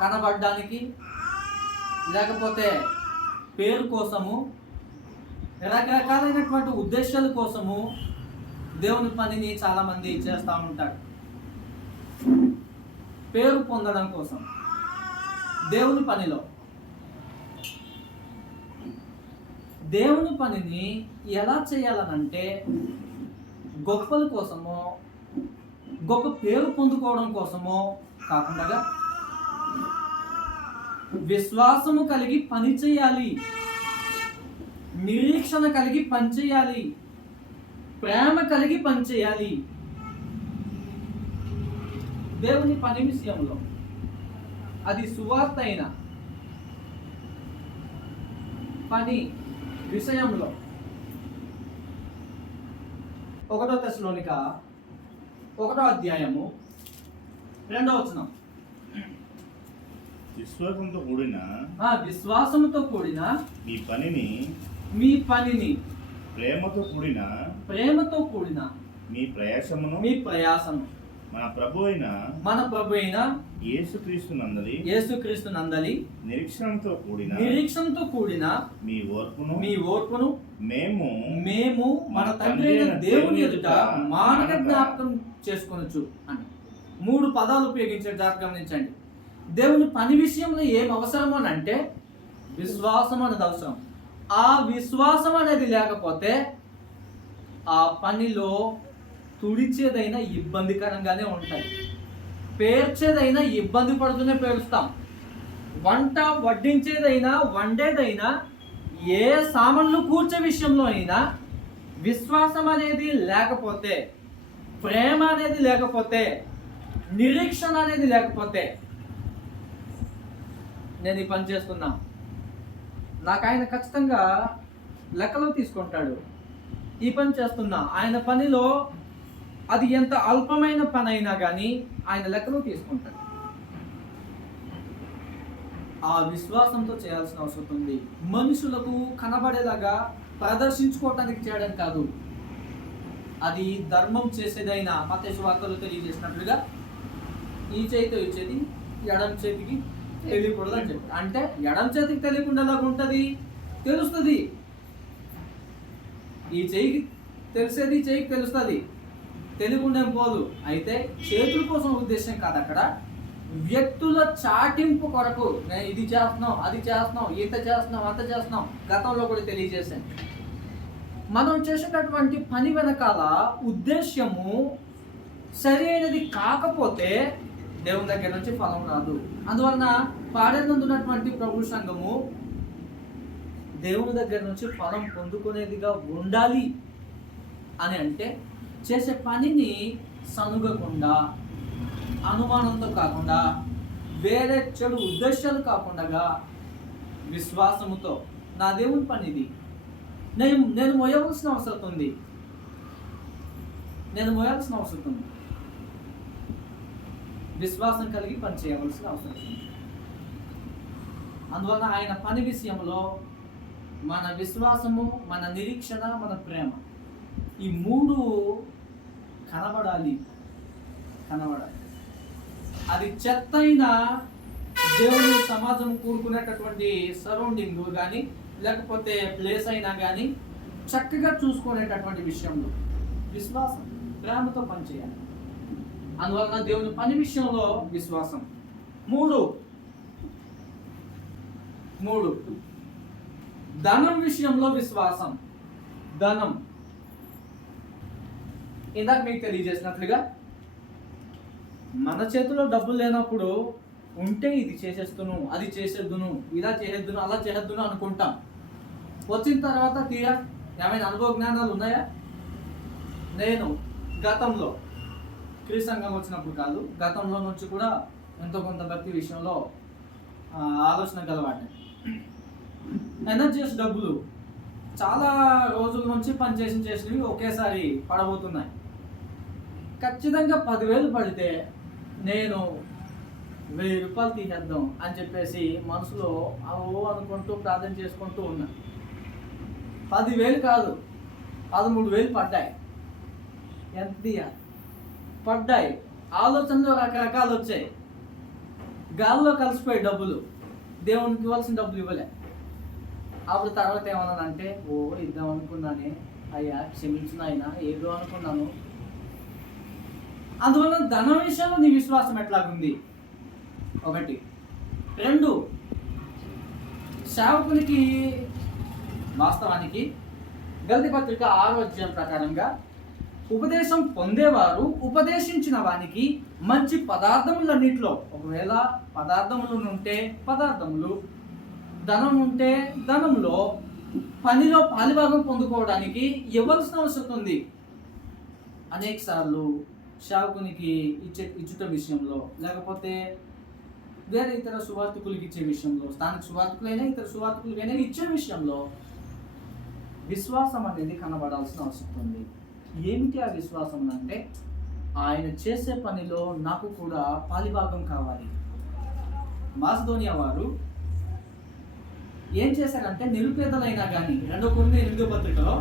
కనబడడానికి, లేకపోతే పేరు కోసము, రకరకాలైనటువంటి ఉద్దేశాల కోసము దేవుని పనిని చాలామంది చేస్తూ ఉంటారు. పేరు పొందడం కోసం దేవుని పనిలో, దేవుని పనిని ఎలా చేయాలనంటే గొప్పల కోసమో, గొప్ప పేరు పొందుకోవడం కోసమో కాకుండా విశ్వాసము కలిగి పని చేయాలి, నిరీక్షణ కలిగి పనిచేయాలి, ప్రేమ కలిగి పనిచేయాలి. దేవుని పని విషయంలో అది సువార్త అయిన పని విషయంలో 1 తెస్సలోనిక 1వ అధ్యాయము 2వ వచనం. విశ్వాసంతో కూడిన మీ పనిని ప్రేమతో కూడిన మీ ప్రయాసము మన ప్రభు అయిన యేసుక్రీస్తు నందలి నిరీక్షణతో కూడిన మీ ఓర్పును మేము మన తండ్రి అయిన దేవుని ఎదుట మానక జ్ఞాపకం చేసుకొనొచ్చు అని 3 పదాలు ఉపయోగించే జాగ్రత్త గమనించండి. దేవుని పని విషయంలో ఏం అవసరమో అంటే విశ్వాసం అనేది అవసరం. ఆ విశ్వాసం అనేది లేకపోతే ఆ పనిలో తుడిచేదైనా ఇబ్బందికరంగానే ఉంటాయి, పేర్చేదైనా ఇబ్బంది పడుతూనే పేరుస్తాం. వంట వడ్డించేదైనా, వండేదైనా, ఏ సామాన్లు కూర్చే విషయంలో అయినా విశ్వాసం అనేది లేకపోతే, ప్రేమ అనేది లేకపోతే, నిరీక్షణ అనేది లేకపోతే, నేను ఈ పని చేస్తున్నా, నాకు ఆయన ఖచ్చితంగా లెక్కలో తీసుకుంటాడు, ఈ పని చేస్తున్నా, ఆయన పనిలో అది ఎంత అల్పమైన పని అయినా కానీ ఆయన లెక్కలో తీసుకుంటాడు. ఆ విశ్వాసంతో చేయాల్సిన అవసరం ఉంది. మనుషులకు కనబడేలాగా ప్రదర్శించుకోవటానికి చేయడం కాదు. అది ధర్మం చేసేదైనా మత్తయి సువార్తలో తెలియజేసినట్లుగా ఈ చేతితో ఇచ్చేది ఎడం చేతికి తెలియకూడదు అని చెప్పి, అంటే ఎడం చేతికి తెలియకుండా ఎలాగ ఉంటుంది? తెలుస్తుంది. ఈ చేయికి తెలిసేది చేయికి తెలుస్తుంది, తెలియకుండా ఏం పోదు. అయితే చేతుల కోసం ఉద్దేశం కాదు, అక్కడ వ్యక్తుల చాటింపు కొరకు నేను ఇది చేస్తున్నాం, అది చేస్తున్నాం, ఇంత చేస్తున్నాం, అంత చేస్తున్నాం, గతంలో కూడా తెలియజేశాను. మనం చేసేటటువంటి పని వెనకాల ఉద్దేశ్యము సరి అయినది కాకపోతే దేవుని దగ్గర నుంచి ఫలం రాదు. అందువలన పాడేనందున్నటువంటి ప్రభు సంఘము దేవుని దగ్గర నుంచి ఫలం పొందుకునేదిగా ఉండాలి అని అంటే చేసే పనిని సనుగకుండా, అనుమానంతో కాకుండా, వేరే చెడు ఉద్దేశాలు కాకుండా విశ్వాసముతో నా దేవుని పనిది నేను మోయవలసిన అవసరం ఉంది, నేను మోయాల్సిన అవసరం ఉంది. విశ్వాసం కలిగి పని చేయవలసిన అవసరం ఉంది. అందువల్ల ఆయన పని విషయంలో మన విశ్వాసము, మన నిరీక్షణ, మన ప్రేమ, ఈ మూడు కనబడాలి. అది చెత్త అయినా దేవుని సమాజం కూడుకునేటటువంటి సరౌండింగ్ కానీ లేకపోతే ప్లేస్ అయినా కానీ చక్కగా చూసుకునేటటువంటి విషయంలో విశ్వాసం, ప్రేమతో పనిచేయాలి. అందువలన దేవుని పని విషయంలో విశ్వాసం. మూడు ధనం విషయంలో విశ్వాసం. ధనం ఇందాక మీకు తెలియజేసినట్లుగా మన చేతిలో డబ్బులు లేనప్పుడు ఉంటే ఇది చేసేస్తును, అది చేసేద్దును, ఇలా చేసేద్దును, అలా చేసేద్దును అనుకుంటాం. వచ్చిన తర్వాత తీరా ఏమైనా అనుభవ జ్ఞానాలు ఉన్నాయా? నేను గతంలో క్రీస్తు సంఘం వచ్చినప్పుడు కాదు, గతంలో నుంచి కూడా ఎంతో కొంత భక్తి విషయంలో ఆలోచన గలవాడిని. ఎనర్జీస్ డబ్బులు చాలా రోజుల నుంచి పనిచేసినవి ఒకేసారి పడబోతున్నాయి. ఖచ్చితంగా 10,000 పడితే నేను 1,000 రూపాయలు తీసేద్దాం అని చెప్పేసి మనసులో అనుకుంటూ ప్రార్థన చేసుకుంటూ ఉన్నా. 10,000 కాదు, 13,000 పడ్డాయి. ఎంత తీయాలి? పడ్డాయి. ఆలోచనలో రకరకాలు వచ్చాయి. గాల్లో కలిసిపోయి డబ్బులు, దేవునికి ఇవ్వాల్సిన డబ్బులు ఇవ్వలే. అప్పుడు తర్వాత ఏమన్నానంటే, ఇద్దాం అనుకున్నానే అయ్యా, క్షమించిన ఆయన, ఏదో అనుకున్నాను. అందువల్ల ధన విషయంలో నీ విశ్వాసం ఎట్లాగుంది? 1. 2, సేవకునికి వాస్తవానికి గలతీ పత్రిక 6వ అధ్యాయం ప్రకారంగా ఉపదేశం పొందేవారు ఉపదేశించిన వానికి మంచి పదార్థములన్నిటిలో, ఒకవేళ పదార్థములు ఉంటే పదార్థములు, ధనం ఉంటే ధనంలో, పనిలో పాలిభాగం పొందుకోవడానికి ఇవ్వాల్సిన అవసరం ఉంది. అనేక సార్లు సేవకునికి ఇచ్చుట విషయంలో, లేకపోతే వేరే ఇతర సువార్థకులకి ఇచ్చే విషయంలో, స్థానిక సువార్థకులైనా ఇతర సువార్థకులకైనా ఇచ్చే విషయంలో విశ్వాసం అనేది కనబడాల్సిన అవసరం ఉంది. ఏమిటి ఆ విశ్వాసం అంటే, ఆయన చేసే పనిలో నాకు కూడా పాలిభాగం కావాలి. మాసిదోనియా వారు ఏం చేశారంటే, నిరుపేదలైనా కానీ 2 కొరింథీ 8వ పత్రికలో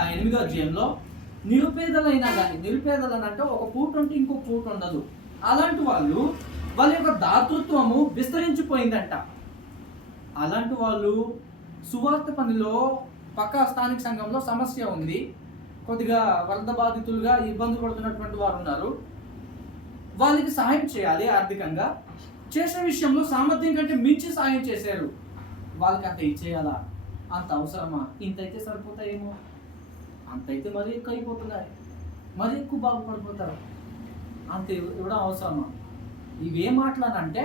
8వ అధ్యాయంలో నిరుపేదలైనా కానీ, నిరుపేదలు అంటే ఒక పూట ఉంటే ఇంకో పూట ఉండదు, అలాంటి వాళ్ళ యొక్క దాతృత్వము విస్తరించిపోయిందంట. అలాంటి వాళ్ళు సువార్త పనిలో పక్కా స్థానిక సంఘంలో సమస్య ఉంది, కొద్దిగా వరద బాధితులుగా ఇబ్బంది పడుతున్నటువంటి వారు ఉన్నారు, వాళ్ళకి సహాయం చేయాలి. ఆర్థికంగా చేసే విషయంలో సామర్థ్యం కంటే మించి సహాయం చేశారు. వాళ్ళకి అంత ఇచ్చేయాలా? అంత అవసరమా? ఇంతైతే సరిపోతాయేమో, అంతైతే మరీ ఎక్కువ అయిపోతున్నాయి, మరీ ఎక్కువ బాగుపడిపోతారు, అంత ఇవ్వడం అవసరమా? ఇవే మాటలనంటే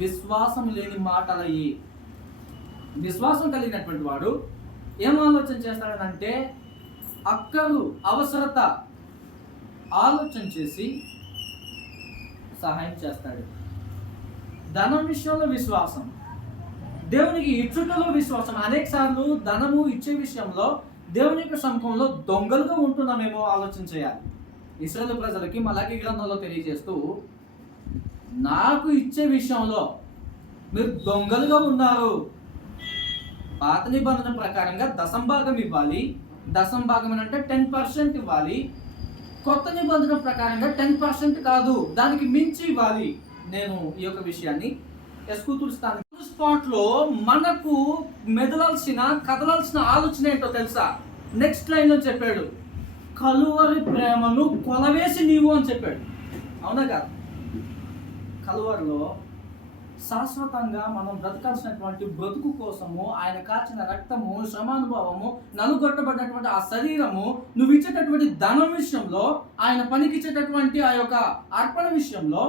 విశ్వాసం లేని మాటలయ్యి. విశ్వాసం కలిగినటువంటి వాడు ఏం ఆలోచన చేస్తాడనంటే, అక్కరు అవసరత ఆలోచన చేసి సహాయం చేస్తాడు. ధనం విషయంలో విశ్వాసం, దేవునికి ఇచ్చుటలో విశ్వాసం. అనేక సార్లు ధనము ఇచ్చే విషయంలో దేవుని యొక్క సముఖంలో దొంగలుగా ఉంటున్నామేమో ఆలోచన చేయాలి. ఇశ్రాయేలు ప్రజలకి మలాకీ గ్రంథంలో తెలియజేస్తూ, నాకు ఇచ్చే విషయంలో మీరు దొంగలుగా ఉన్నారు. పాత నిబంధన ప్రకారంగా దశంభాగం ఇవ్వాలి. దశంభాగం అంటే 10% ఇవ్వాలి. కొత్త నిబంధన ప్రకారంగా 10% కాదు, దానికి మించి ఇవ్వాలి. నేను ఈ యొక్క విషయాన్ని ఎస్కూతురుస్తాను. స్పాట్లో మనకు మెదలాల్సిన, కదలాల్సిన ఆలోచన ఏంటో తెలుసా? నెక్స్ట్ లైన్లో చెప్పాడు, కలువరి ప్రేమను కొలవేసి నీవు అని చెప్పాడు. అవునా కాదు? కలువరిలో శాశ్వతంగా మనం బ్రతకాల్సినటువంటి బ్రతుకు కోసము ఆయన కాచిన రక్తము, శ్రమానుభవము, నలుగొట్టబడినటువంటి ఆ శరీరము, నువ్వు ఇచ్చేటటువంటి ధనం విషయంలో, ఆయన పనికిచ్చేటటువంటి ఆ యొక్క అర్పణ విషయంలో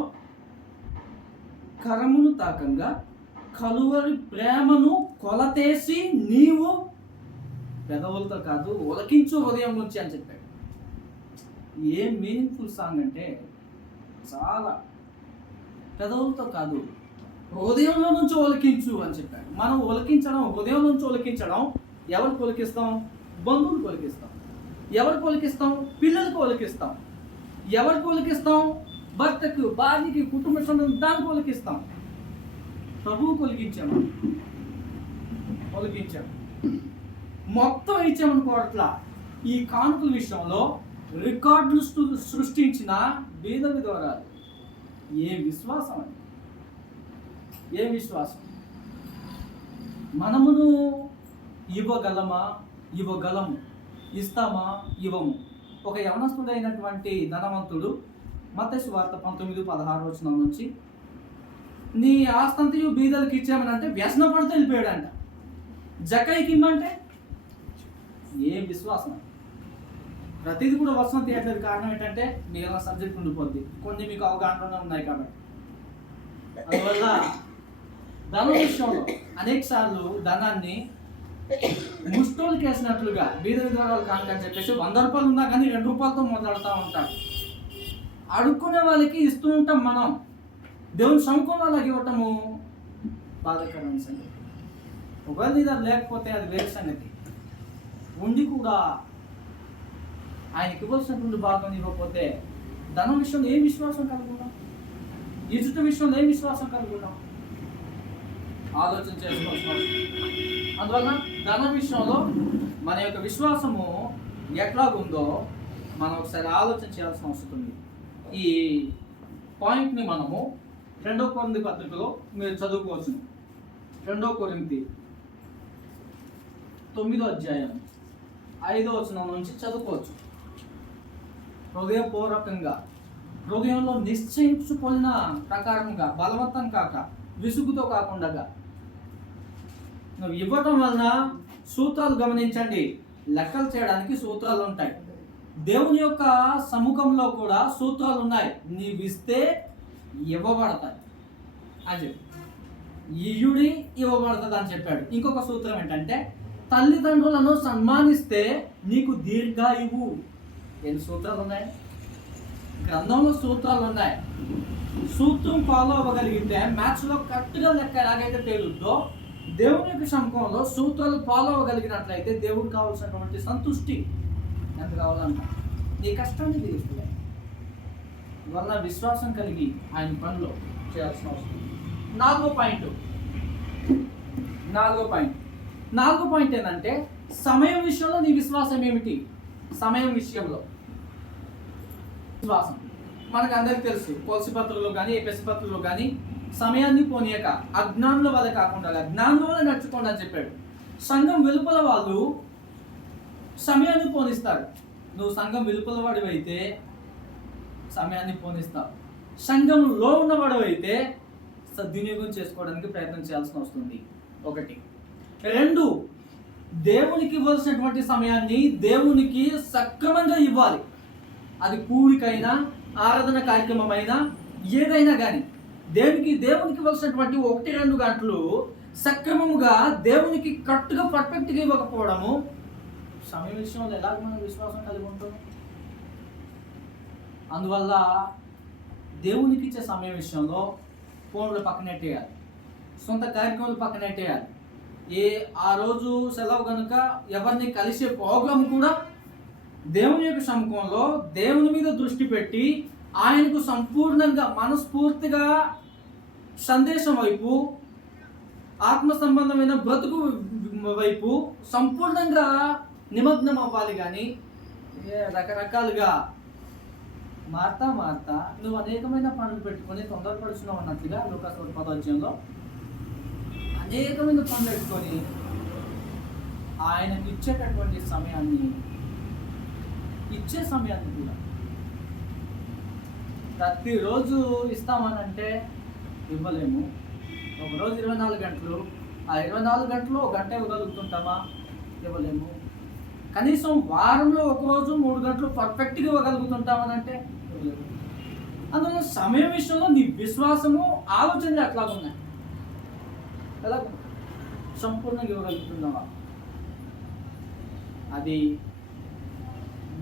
కరమును తాకంగా కలువరి ప్రేమను కొలతేసి నీవు పెదవులతో కాదు ఒలకించు హృదయం నుంచి అని చెప్పాడు. ఏం మీనింగ్ఫుల్ సాంగ్ అంటే, చాలా పెదవులతో కాదు హృదయంలో నుంచి ఒలికించు అని చెప్పాడు. మనం ఒలికించడం, హృదయం నుంచి ఒలికించడం, ఎవరికి ఒలికిస్తాం? బంధువులకు ఒలికిస్తాం. ఎవరికి ఒలికిస్తాం? పిల్లలకు ఒలికిస్తాం. ఎవరి కొలికిస్తాం? భర్తకు, భార్యకి, కుటుంబ సభ్యులకు దాన్ని కొలికిస్తాం. ప్రభువు కొలిగించాము, మొత్తం ఇచ్చామనుకో. అట్లా ఈ కానుకల విషయంలో రికార్డులు సృష్టించిన బీద విధవరాలు. ఏ విశ్వాసం అండి, ఏ విశ్వాసం! మనమును ఇవ్వగలము, ఇస్తామా? ఇవ్వము. ఒక యవనస్తుడైనటువంటి ధనవంతుడు మత్తయి సువార్త 19:16 నుంచి నీ ఆస్తంతయు బీదలకు ఇచ్చామని అంటే వ్యసన పడితే వెళ్ళిపోయాడంట. జకాయికి ఇమ్మంటే ఏం విశ్వాసం! ప్రతిదీ కూడా వసంత తీయట్లేదు. కారణం ఏంటంటే మిగిలిన సబ్జెక్ట్ ఉండిపోద్ది, కొన్ని మీకు అవగాహనలోనే ఉన్నాయి కాబట్టి. అందువల్ల ధన విషయంలో అనేక సార్లు ధనాన్ని ముష్టోళ్ళకి వేసినట్లుగా బీద విధవరాలు కానుకని చెప్పేసి 100 రూపాయలు ఉన్నా కానీ 2 రూపాయలతో మొదలెడతా ఉంటాడు. అడుక్కునే వాళ్ళకి ఇస్తూ ఉంటాం మనం. దేవుని సముఖం వాళ్ళకి ఇవ్వటము బాధాకరమైన సంగతి. ఒకవేళ నీ దగ్గర లేకపోతే అది వేరే సంగతి. ఉండి కూడా ఆయనకి ఇవ్వాల్సినటువంటి భాగం ఇవ్వకపోతే ధనం విషయంలో ఏం విశ్వాసం కలుగుతాం? ఇచ్చుట విషయంలో ఏం విశ్వాసం కలుగుతాం? ఆలోచన చేసుకోవాల్సిన. అందువల్ల ధన విషయంలో మన యొక్క విశ్వాసము ఎట్లాగుందో మనం ఒకసారి ఆలోచన చేయాల్సిన అవసరం ఉంది. ఈ పాయింట్ని మనము 2 కొరింథీ పత్రికలో మీరు చదువుకోవచ్చు. 2 కొరింథీ 9:5 నుంచి చదువుకోవచ్చు. హృదయపూర్వకంగా, హృదయంలో నిశ్చయించుకున్న ప్రకారంగా, బలవంతం కాక, విసుగుతో కాకుండా నువ్వు ఇవ్వటం వలన సూత్రాలు గమనించండి. లెక్కలు చేయడానికి సూత్రాలు ఉంటాయి. దేవుని యొక్క సముఖంలో కూడా సూత్రాలు ఉన్నాయి. నీవిస్తే ఇవ్వబడతాయి అని చెప్పి, ఇయుడి ఇవ్వబడుతుంది అని చెప్పాడు. ఇంకొక సూత్రం ఏంటంటే తల్లిదండ్రులను సన్మానిస్తే నీకు దీర్ఘాయువు. ఎన్ని సూత్రాలు ఉన్నాయి? గ్రంథంలో సూత్రాలు ఉన్నాయి. సూత్రం ఫాలో అవ్వగలిగితే మ్యాథ్స్లో కరెక్ట్గా లెక్క ఎలాగైతే తేలుద్దో, దేవుని యొక్క సముఖంలో సూత్రాలు ఫాలో అవ్వగలిగినట్లయితే దేవుడికి కావాల్సినటువంటి సంతుష్టి ఎంత కావాలంట నీ కష్టాన్ని తీరుస్తుంది. వల్ల విశ్వాసం కలిగి ఆయన పనిలో చేయాల్సిన అవసరం. 4వ పాయింట్ ఏంటంటే సమయం విషయంలో నీ విశ్వాసం ఏమిటి? సమయం విషయంలో విశ్వాసం మనకు అందరికి తెలుసు. కొలసి పత్రుల్లో కానీ ఎపిసి పత్రుల్లో కానీ సమయాన్ని పోనీయక అజ్ఞానుల వల్ల కాకుండా జ్ఞానుల వల్ల నడుచుకోండి అని చెప్పాడు. సంఘం వెలుపల వాళ్ళు సమయాన్ని పోనిస్తారు. నువ్వు సంఘం వెలుపల వాడివైతే సమయాన్ని పోనిస్తావు. సంఘంలో ఉన్నవాడివైతే సద్వినియోగం చేసుకోవడానికి ప్రయత్నం చేయాల్సిన వస్తుంది. 1. 2, దేవునికి ఇవ్వాల్సినటువంటి సమయాన్ని దేవునికి సక్రమంగా ఇవ్వాలి. అది కూడికైనా, ఆరాధన కార్యక్రమమైనా, ఏదైనా కానీ దేవునికి ఇవ్వాల్సినటువంటి 1-2 గంటలు సక్రమముగా దేవునికి కరెక్ట్గా పర్ఫెక్ట్గా ఇవ్వకపోవడము సమయం విషయంలో ఎలాగ మనం విశ్వాసం కలిగి ఉంటాం. అందువల్ల దేవునికి ఇచ్చే సమయం విషయంలో ఫోన్లు పక్కనెట్టేయాలి, సొంత కార్యక్రమాలు పక్కనెట్టేయాలి. ఆ రోజు సెలవు కనుక ఎవరిని కలిసే ప్రోగ్రాం కూడా దేవుని యొక్క సముఖంలో దేవుని మీద దృష్టి పెట్టి ఆయనకు సంపూర్ణంగా మనస్ఫూర్తిగా సందేశం వైపు, ఆత్మ సంబంధమైన బ్రతుకు వైపు సంపూర్ణంగా నిమగ్నం అవ్వాలి. కానీ రకరకాలుగా మారుతా నువ్వు అనేకమైన పనులు పెట్టుకొని తొందరపడుతున్నావు అన్నట్లుగా లూకాసు 10వ అనేకమైన పనులు పెట్టుకొని ఆయనకు ఇచ్చే సమయాన్ని కూడా ప్రతిరోజు ఇస్తామనంటే ఇవ్వలేము. ఒకరోజు 24 గంటలు, ఆ 24 గంటలు 1 గంట ఇవ్వగలుగుతుంటామా? ఇవ్వలేము. కనీసం వారంలో ఒకరోజు 3 గంటలు పర్ఫెక్ట్గా ఇవ్వగలుగుతుంటామనంటే ఇవ్వలేము. అందువల్ల సమయం విషయంలో నీ విశ్వాసము, ఆలోచనలు ఎట్లాగున్నాయి? ఎలా సంపూర్ణంగా ఇవ్వగలుగుతున్నావా? అది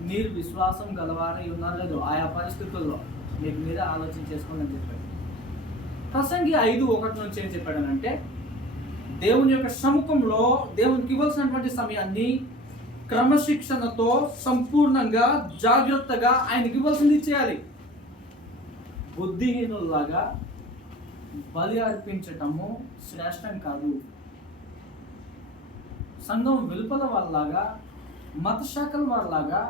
మీరు విశ్వాసం గలవారై ఉన్నారో లేదో ఆయా పరిస్థితుల్లో మీకు మీరే ఆలోచన చేసుకోండి అని చెప్పాడు. ప్రసంగి 5:1 నుంచి ఏం చెప్పాడనంటే దేవుని యొక్క సముఖంలో దేవునికి ఇవ్వాల్సినటువంటి సమయాన్ని క్రమశిక్షణతో సంపూర్ణంగా జాగ్రత్తగా ఆయనకి ఇవ్వాల్సింది ఇచ్చేయాలి. బుద్ధిహీనుల్లాగా బలి అర్పించటము శ్రేష్టం కాదు. సంఘం వెలుపల వాళ్ళలాగా మత శాఖల వాళ్ళలాగా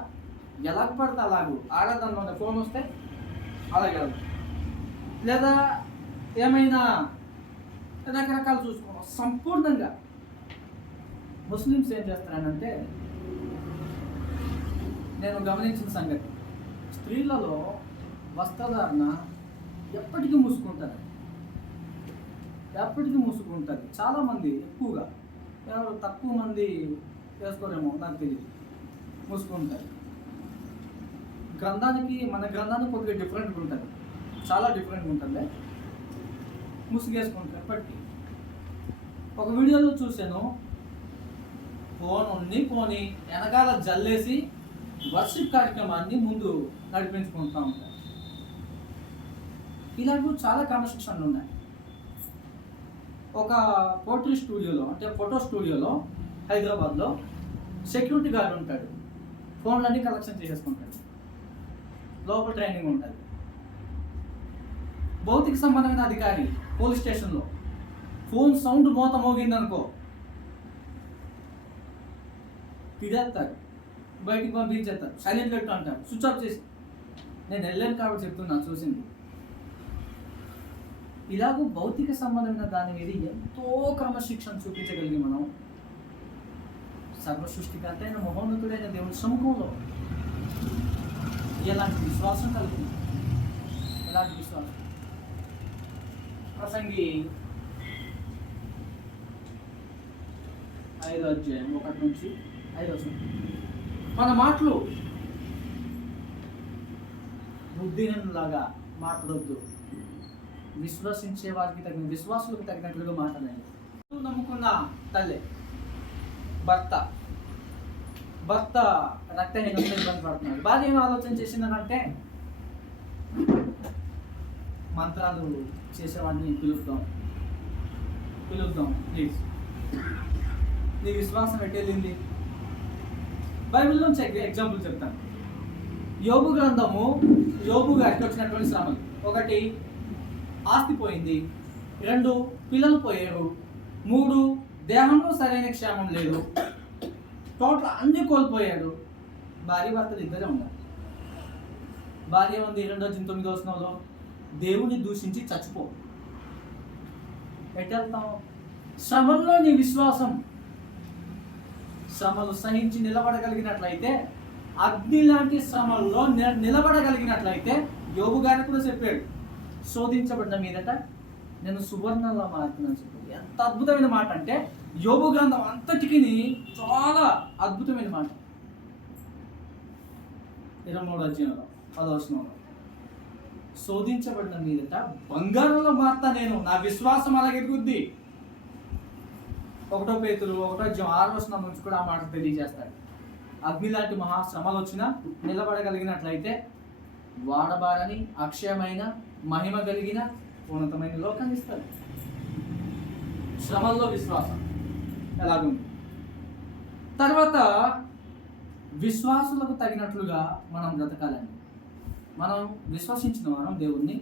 ఎలాగ పడితే అలాగూ ఆడదానిలో ఫోన్ వస్తే అలాగే, లేదా ఏమైనా రకరకాలు చూసుకోవడం. సంపూర్ణంగా ముస్లిమ్స్ ఏం చేస్తారనంటే, నేను గమనించిన సంగతి, స్త్రీలలో వస్త్రధారణ ఎప్పటికీ మూసుకుంటారు. చాలామంది ఎక్కువగా, ఎవరు తక్కువ మంది వేసుకోరేమో నాకు తెలియదు, మూసుకుంటారు. మన గ్రంథానికి కొద్దిగా డిఫరెంట్గా ఉంటుంది, చాలా డిఫరెంట్గా ఉంటుంది. ముసుగేసుకుంటారు ఎప్పటికీ. ఒక వీడియోలో చూశాను, పోని వెనకాల జల్లేసి వర్షిప్ కార్యక్రమాన్ని ముందు నడిపించుకుంటూ ఉంటారు. ఇలాగూ చాలా క్రమశిక్షణలు ఉన్నాయి. ఒక పోట్రీ స్టూడియోలో, అంటే ఫోటో స్టూడియోలో హైదరాబాద్లో సెక్యూరిటీ గార్డ్ ఉంటాడు. ఫోన్లన్నీ కలెక్షన్ చేసేసుకుంటాడు. లోపల ట్రైనింగ్ ఉంటుంది. భౌతిక సంబంధమైన అధికారి పోలీస్ స్టేషన్లో ఫోన్ సౌండ్ మోత మోగిందనుకో, తిడేస్తారు, బయటికి పంపించేస్తారు, సైలెంట్ పెట్టు అంటారు, స్విచ్ ఆఫ్ చేసి. నేను వెళ్ళాను కాబట్టి చెప్తున్నాను, చూసింది. ఇలాగూ భౌతిక సంబంధమైన దాని మీద ఎంతో క్రమశిక్షణ చూపించగలిగి మనం సర్వసృష్టికర్త అయిన మహోన్నతుడైన దేవుని సముఖంలో ఎలాంటి విశ్వాసం కలుగుతుంది. ఎలాంటి విశ్వాసం? ప్రసంగి 5:1-5 మన మాటలు బుద్ధిహీనులాగా మాట్లాడొద్దు. విశ్వసించే వారికి విశ్వాసులకు తగినట్లుగా మాట్లాడాలి. నమ్ముకున్న తల్లి, భర్త రక్తహీనంతో ఇబ్బంది పడుతున్నాడు. భార్య ఏం ఆలోచన చేసిందనంటే, మంత్రాలు చేసేవాడిని పిలుద్దాం ప్లీజ్. నీ విశ్వాసం ఎట్టేళ్ళింది? బైబిల్లో ఎగ్జాంపుల్ చెప్తాను. యోబు గ్రంథము, యోబు గారికి వచ్చినటువంటి శ్రమలు. 1, ఆస్తి పోయింది. 2, పిల్లలు పోయారు. 3, దేహంలో సరైన క్షేమం లేదు. టోటల్ అన్ని కోల్పోయాడు. భార్య భర్తలు ఇద్దరే ఉన్నారు. భార్య ఉంది 2:9 దేవుని దూషించి చచ్చిపో. ఎట్టెళ్తాం? శ్రమల్లో నీ విశ్వాసం, శ్రమలు సహించి నిలబడగలిగినట్లయితే, అగ్ని లాంటి శ్రమల్లో నిలబడగలిగినట్లయితే, యోబు గారికి కూడా చెప్పాడు, శోధించబడిన మీదట నేను సువర్ణంలో మారుతున్నాను చెప్పాడు. ఎంత అద్భుతమైన మాట అంటే, యోబు గ్రంథం అంతటికి చాలా అద్భుతమైన మాట. 23:10 శోధించబడిన మీదట బంగారంలో మారుతా నేను, నా విశ్వాసం అలాగెదుగుద్ది. 1 పేతురు 1:6 నుంచి కూడా ఆ మాట తెలియజేస్తాడు. అగ్ని లాంటి మహాశ్రమలు వచ్చినా నిలబడగలిగినట్లయితే వాడబారని, అక్షయమైన, మహిమ కలిగిన ఉన్నతమైన లోకాన్ని ఇస్తాడు. శ్రమల్లో విశ్వాసం ఎలాగుంది? తర్వాత విశ్వాసులకు తగినట్లుగా మనం బ్రతకాలని. మనం విశ్వసించిన వారం దేవుణ్ణి,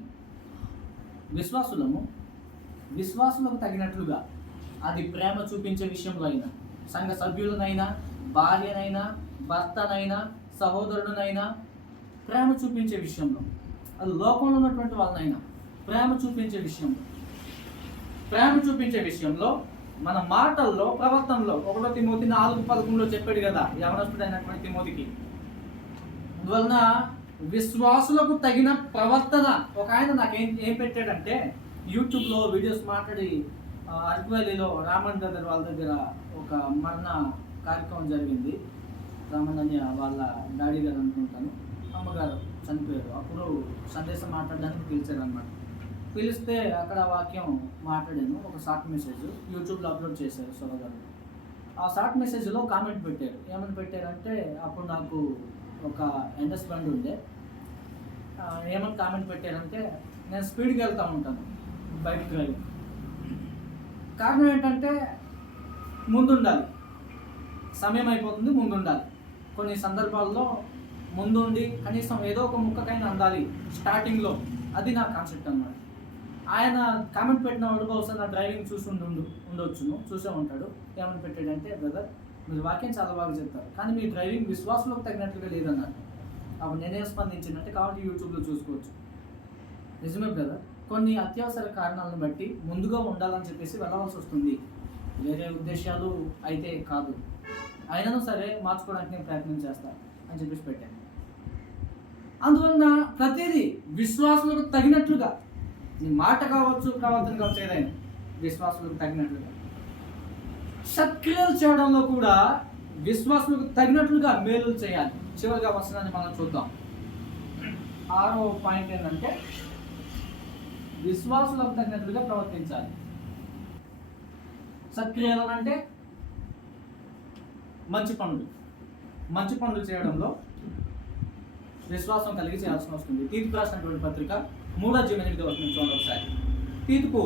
విశ్వాసులకు తగినట్లుగా, అది ప్రేమ చూపించే విషయంలో అయినా, సంఘ సభ్యులనైనా, భార్యనైనా, భర్తనైనా, సహోదరుడినైనా ప్రేమ చూపించే విషయంలో, అది లోకంలో ఉన్నటువంటి వాళ్ళనైనా ప్రేమ చూపించే విషయంలో మన మాటల్లో, ప్రవర్తనలో 1 తిమోతి 4:11 చెప్పాడు కదా యవనస్తుడైనటువంటి తిమోతికి. అందువలన విశ్వాసులకు తగిన ప్రవర్తన. ఒక ఆయన నాకు ఏం పెట్టాడంటే, యూట్యూబ్లో వీడియోస్ మాట్లాడి, అరకువల్లిలో రామన్ దగ్గర వాళ్ళ దగ్గర ఒక మరణ కార్యక్రమం జరిగింది. రామన్నయ్య వాళ్ళ డాడీ గారు అనుకుంటాను, అమ్మగారు చనిపోయారు. అప్పుడు సందేశం మాట్లాడడానికి పిలిచారు అనమాట. పిలిస్తే అక్కడ వాక్యం మాట్లాడాను. ఒక షార్ట్ మెసేజ్ యూట్యూబ్లో అప్లోడ్ చేశారు సోదరు. ఆ షార్ట్ మెసేజ్లో కామెంట్ పెట్టారు. ఏమని పెట్టారంటే, అప్పుడు నాకు ఒక ఎన్ఎస్ బండి ఉండే, ఏమని కామెంట్ పెట్టారంటే, నేను స్పీడ్కి వెళ్తూ ఉంటాను బైక్ డ్రైవింగ్. కారణం ఏంటంటే ముందుండాలి, సమయం అయిపోతుంది, ముందు ఉండాలి. కొన్ని సందర్భాల్లో ముందుండి కనీసం ఏదో ఒక ముక్కకైనా అందాలి స్టార్టింగ్లో. అది నా కాన్సెప్ట్ అన్నమాట. ఆయన కామెంట్ పెట్టిన వాడు బహుశా నా డ్రైవింగ్ చూసి ఉండొచ్చును, చూసే ఉంటాడు. ఏమని పెట్టాడంటే, బ్రదర్ మీరు వాక్యం చాలా బాగా చెప్తారు, కానీ మీ డ్రైవింగ్ విశ్వాసంలోకి తగినట్లుగా లేదన్నారు. అప్పుడు నేనే స్పందించినట్టే, కాబట్టి యూట్యూబ్లో చూసుకోవచ్చు. నిజమే బ్రదర్, కొన్ని అత్యవసర కారణాలను బట్టి ముందుగా ఉండాలని చెప్పేసి వెళ్ళవలసి వస్తుంది, వేరే ఉద్దేశాలు అయితే కాదు. అయినను సరే మార్చుకోవడానికి నేను ప్రయత్నం చేస్తాను అని చెప్పేసి పెట్టాను. అందువలన ప్రతిదీ విశ్వాసులకు తగినట్లుగా, నీ మాట కావచ్చు, ప్రవర్తన కావచ్చు, ఏదైనా విశ్వాసులకు తగినట్లుగా. సత్క్రియలు చేయడంలో కూడా విశ్వాసులకు తగినట్లుగా మేలులు చేయాలి. చివరిగా వచనాన్ని మనం చూద్దాం. 6వ పాయింట్ ఏంటంటే, విశ్వాసులకు తగినట్లుగా ప్రవర్తించాలి. సత్క్రియలు అంటే మంచి పనులు చేయడంలో విశ్వాసం కలిగి చేయాల్సి వస్తుంది. తీతుకు రాసినటువంటి పత్రిక 3:8 చూడండి ఒకసారి. తీతుకు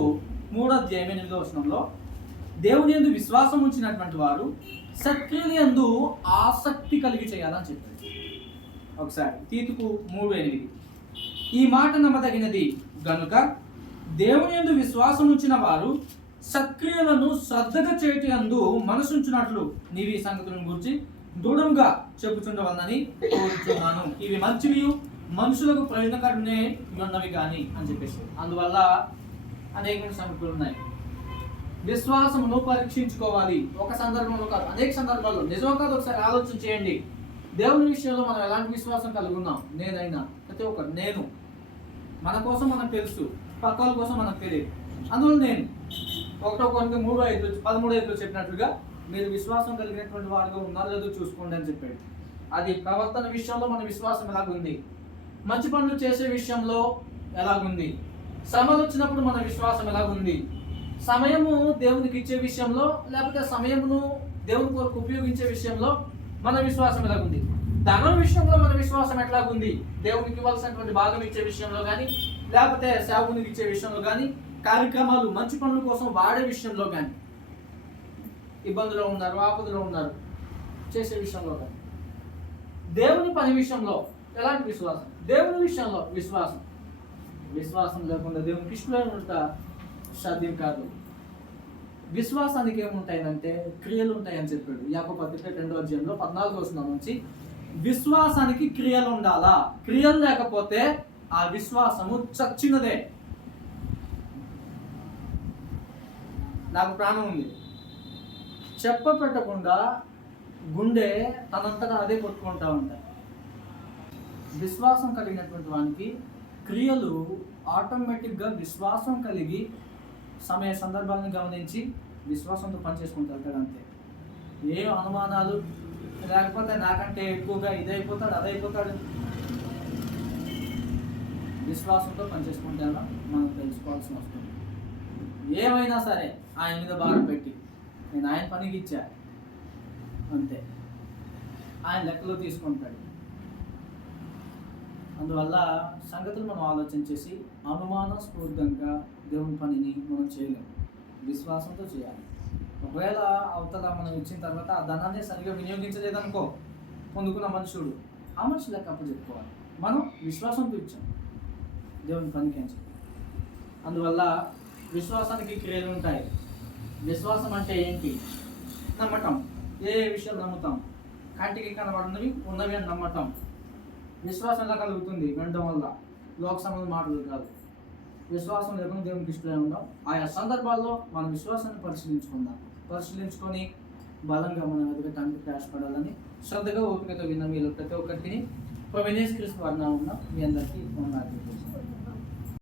3:8 దేవుని యందు విశ్వాసం ఉంచినటువంటి వారు సత్క్రియల యందు ఆసక్తి కలిగి చేయాలని చెప్పారు. ఒకసారి తీతుకు 3:8, ఈ మాట నమ్మదగినది గనుక దేవుని యందు విశ్వాసం ఉంచిన వారు సత్క్రియలను శ్రద్ధగా చేయటి యందు మనసుంచున్నట్లు నీవు ఈ సంగతులను గురించి దృఢంగా చెప్పుచుండవలని కోరుచున్నాను. ఇవి మంచివి, మనుషులకు ప్రయోజనకరమే ఉన్నవి కానీ అని చెప్పేసి. అందువల్ల అనేక సంగతులు ఉన్నాయి. విశ్వాసమును పరీక్షించుకోవాలి. ఒక సందర్భంలో కాదు, అనేక సందర్భాల్లో. నిజం కాదు, ఒకసారి ఆలోచన చేయండి. దేవుని విషయంలో మనం ఎలాంటి విశ్వాసం కలిగి ఉన్నాం? నేనైనా ప్రతి ఒక్కరు, నేను మన కోసం మనకు తెలుసు, పక్క వాళ్ళ కోసం మనకు తెలియదు. అందువల్ల నేను 1 కొరింథీయులు 3:13 చెప్పినట్లుగా మీరు విశ్వాసం కలిగినటువంటి వారిగా ఉన్నారో లేదో చూసుకోండి అని చెప్పాడు. అది ప్రవర్తన విషయంలో మన విశ్వాసం ఎలాగుంది, మంచి పనులు చేసే విషయంలో ఎలాగుంది, శ్రమలు వచ్చినప్పుడు మన విశ్వాసం ఎలాగుంది, సమయము దేవునికి ఇచ్చే విషయంలో, లేకపోతే సమయమును దేవుని కొరకు ఉపయోగించే విషయంలో మన విశ్వాసం ఎలాగుంది, ధనం విషయంలో మన విశ్వాసం ఎట్లాగుంది, దేవునికి ఇవ్వాల్సినటువంటి భాగం ఇచ్చే విషయంలో కానీ, లేకపోతే సేవకునికి ఇచ్చే విషయంలో కానీ, కార్యక్రమాలు మంచి పనుల కోసం వాడే విషయంలో కానీ, ఇబ్బందులో ఉన్నారు, ఆపదలో ఉన్నారు చేసే విషయంలో కానీ, దేవుని పని విషయంలో ఎలాంటి విశ్వాసం, దేవుని విషయంలో విశ్వాసం లేకుండా దేవునికి ఇష్టమైన ఉంటా సాధ్యం కాదు. విశ్వాసానికి ఏముంటాయంటే క్రియలు ఉంటాయని చెప్పాడు. యాకోబు పత్రిక 2:14 నుంచి విశ్వాసానికి క్రియలు ఉండాలా, క్రియలు లేకపోతే ఆ విశ్వాసము చచ్చినదే. నాకు ప్రాణం ఉంది, పెట్టకుండా గుండె తనంతటా అదే కొట్టుకుంటా ఉంటాయి. విశ్వాసం కలిగినటువంటి వానికి క్రియలు ఆటోమేటిక్గా విశ్వాసం కలిగి సమయ సందర్భాలను గమనించి విశ్వాసంతో పనిచేసుకుంటూ వెళ్తాడు. అంతే, ఏ అనుమానాలు లేకపోతే నాకంటే ఎక్కువగా ఇదైపోతాడు అదైపోతాడు. విశ్వాసంతో పనిచేసుకుంటారా మనం తెలుసుకోవాల్సిన వస్తుంది. ఏమైనా సరే ఆయన మీద భారం పెట్టి నేను ఆయన పనికి ఇచ్చా అంతే, ఆయన లెక్కలో తీసుకుంటాడు. అందువల్ల సంగతులు మనం ఆలోచన చేసి అనుమానాస్పూర్తంగా దేవుని పనిని మనం చేయలేము, విశ్వాసంతో చేయాలి. ఒకవేళ అవతల మనం ఇచ్చిన తర్వాత ఆ ధనాన్ని సరిగ్గా వినియోగించలేదనుకో, పొందుకున్న మనుషుడు ఆ మనిషి లెక్క అప్పుడు చెప్పుకోవాలి. మనం విశ్వాసంతో ఇచ్చాం దేవుని పనికి అని చెప్పి. అందువల్ల విశ్వాసానికి క్రియలు ఉంటాయి. విశ్వాసం అంటే ఏంటి? నమ్మటం. ఏ విషయాలు నమ్ముతాం? కంటికి కనబడినవి ఉన్నవి అని నమ్మటం. విశ్వాసం ఎలా కలుగుతుంది? వినడం వల్ల, లోక సంబంధ మాటలు కాదు. విశ్వాసం లేకుండా దేవునికి ఇష్టమే ఉందాం. ఆయా సందర్భాల్లో మన విశ్వాసాన్ని పరిశీలించుకొని బలంగా మనం ఎదగటానికి ప్రయాసపడాలని శ్రద్ధగా ఓపికతో విన్న మీరు ప్రతి ఒక్కరికి యేసు క్రీస్తు నామమున మీ అందరికీ వందనాలు.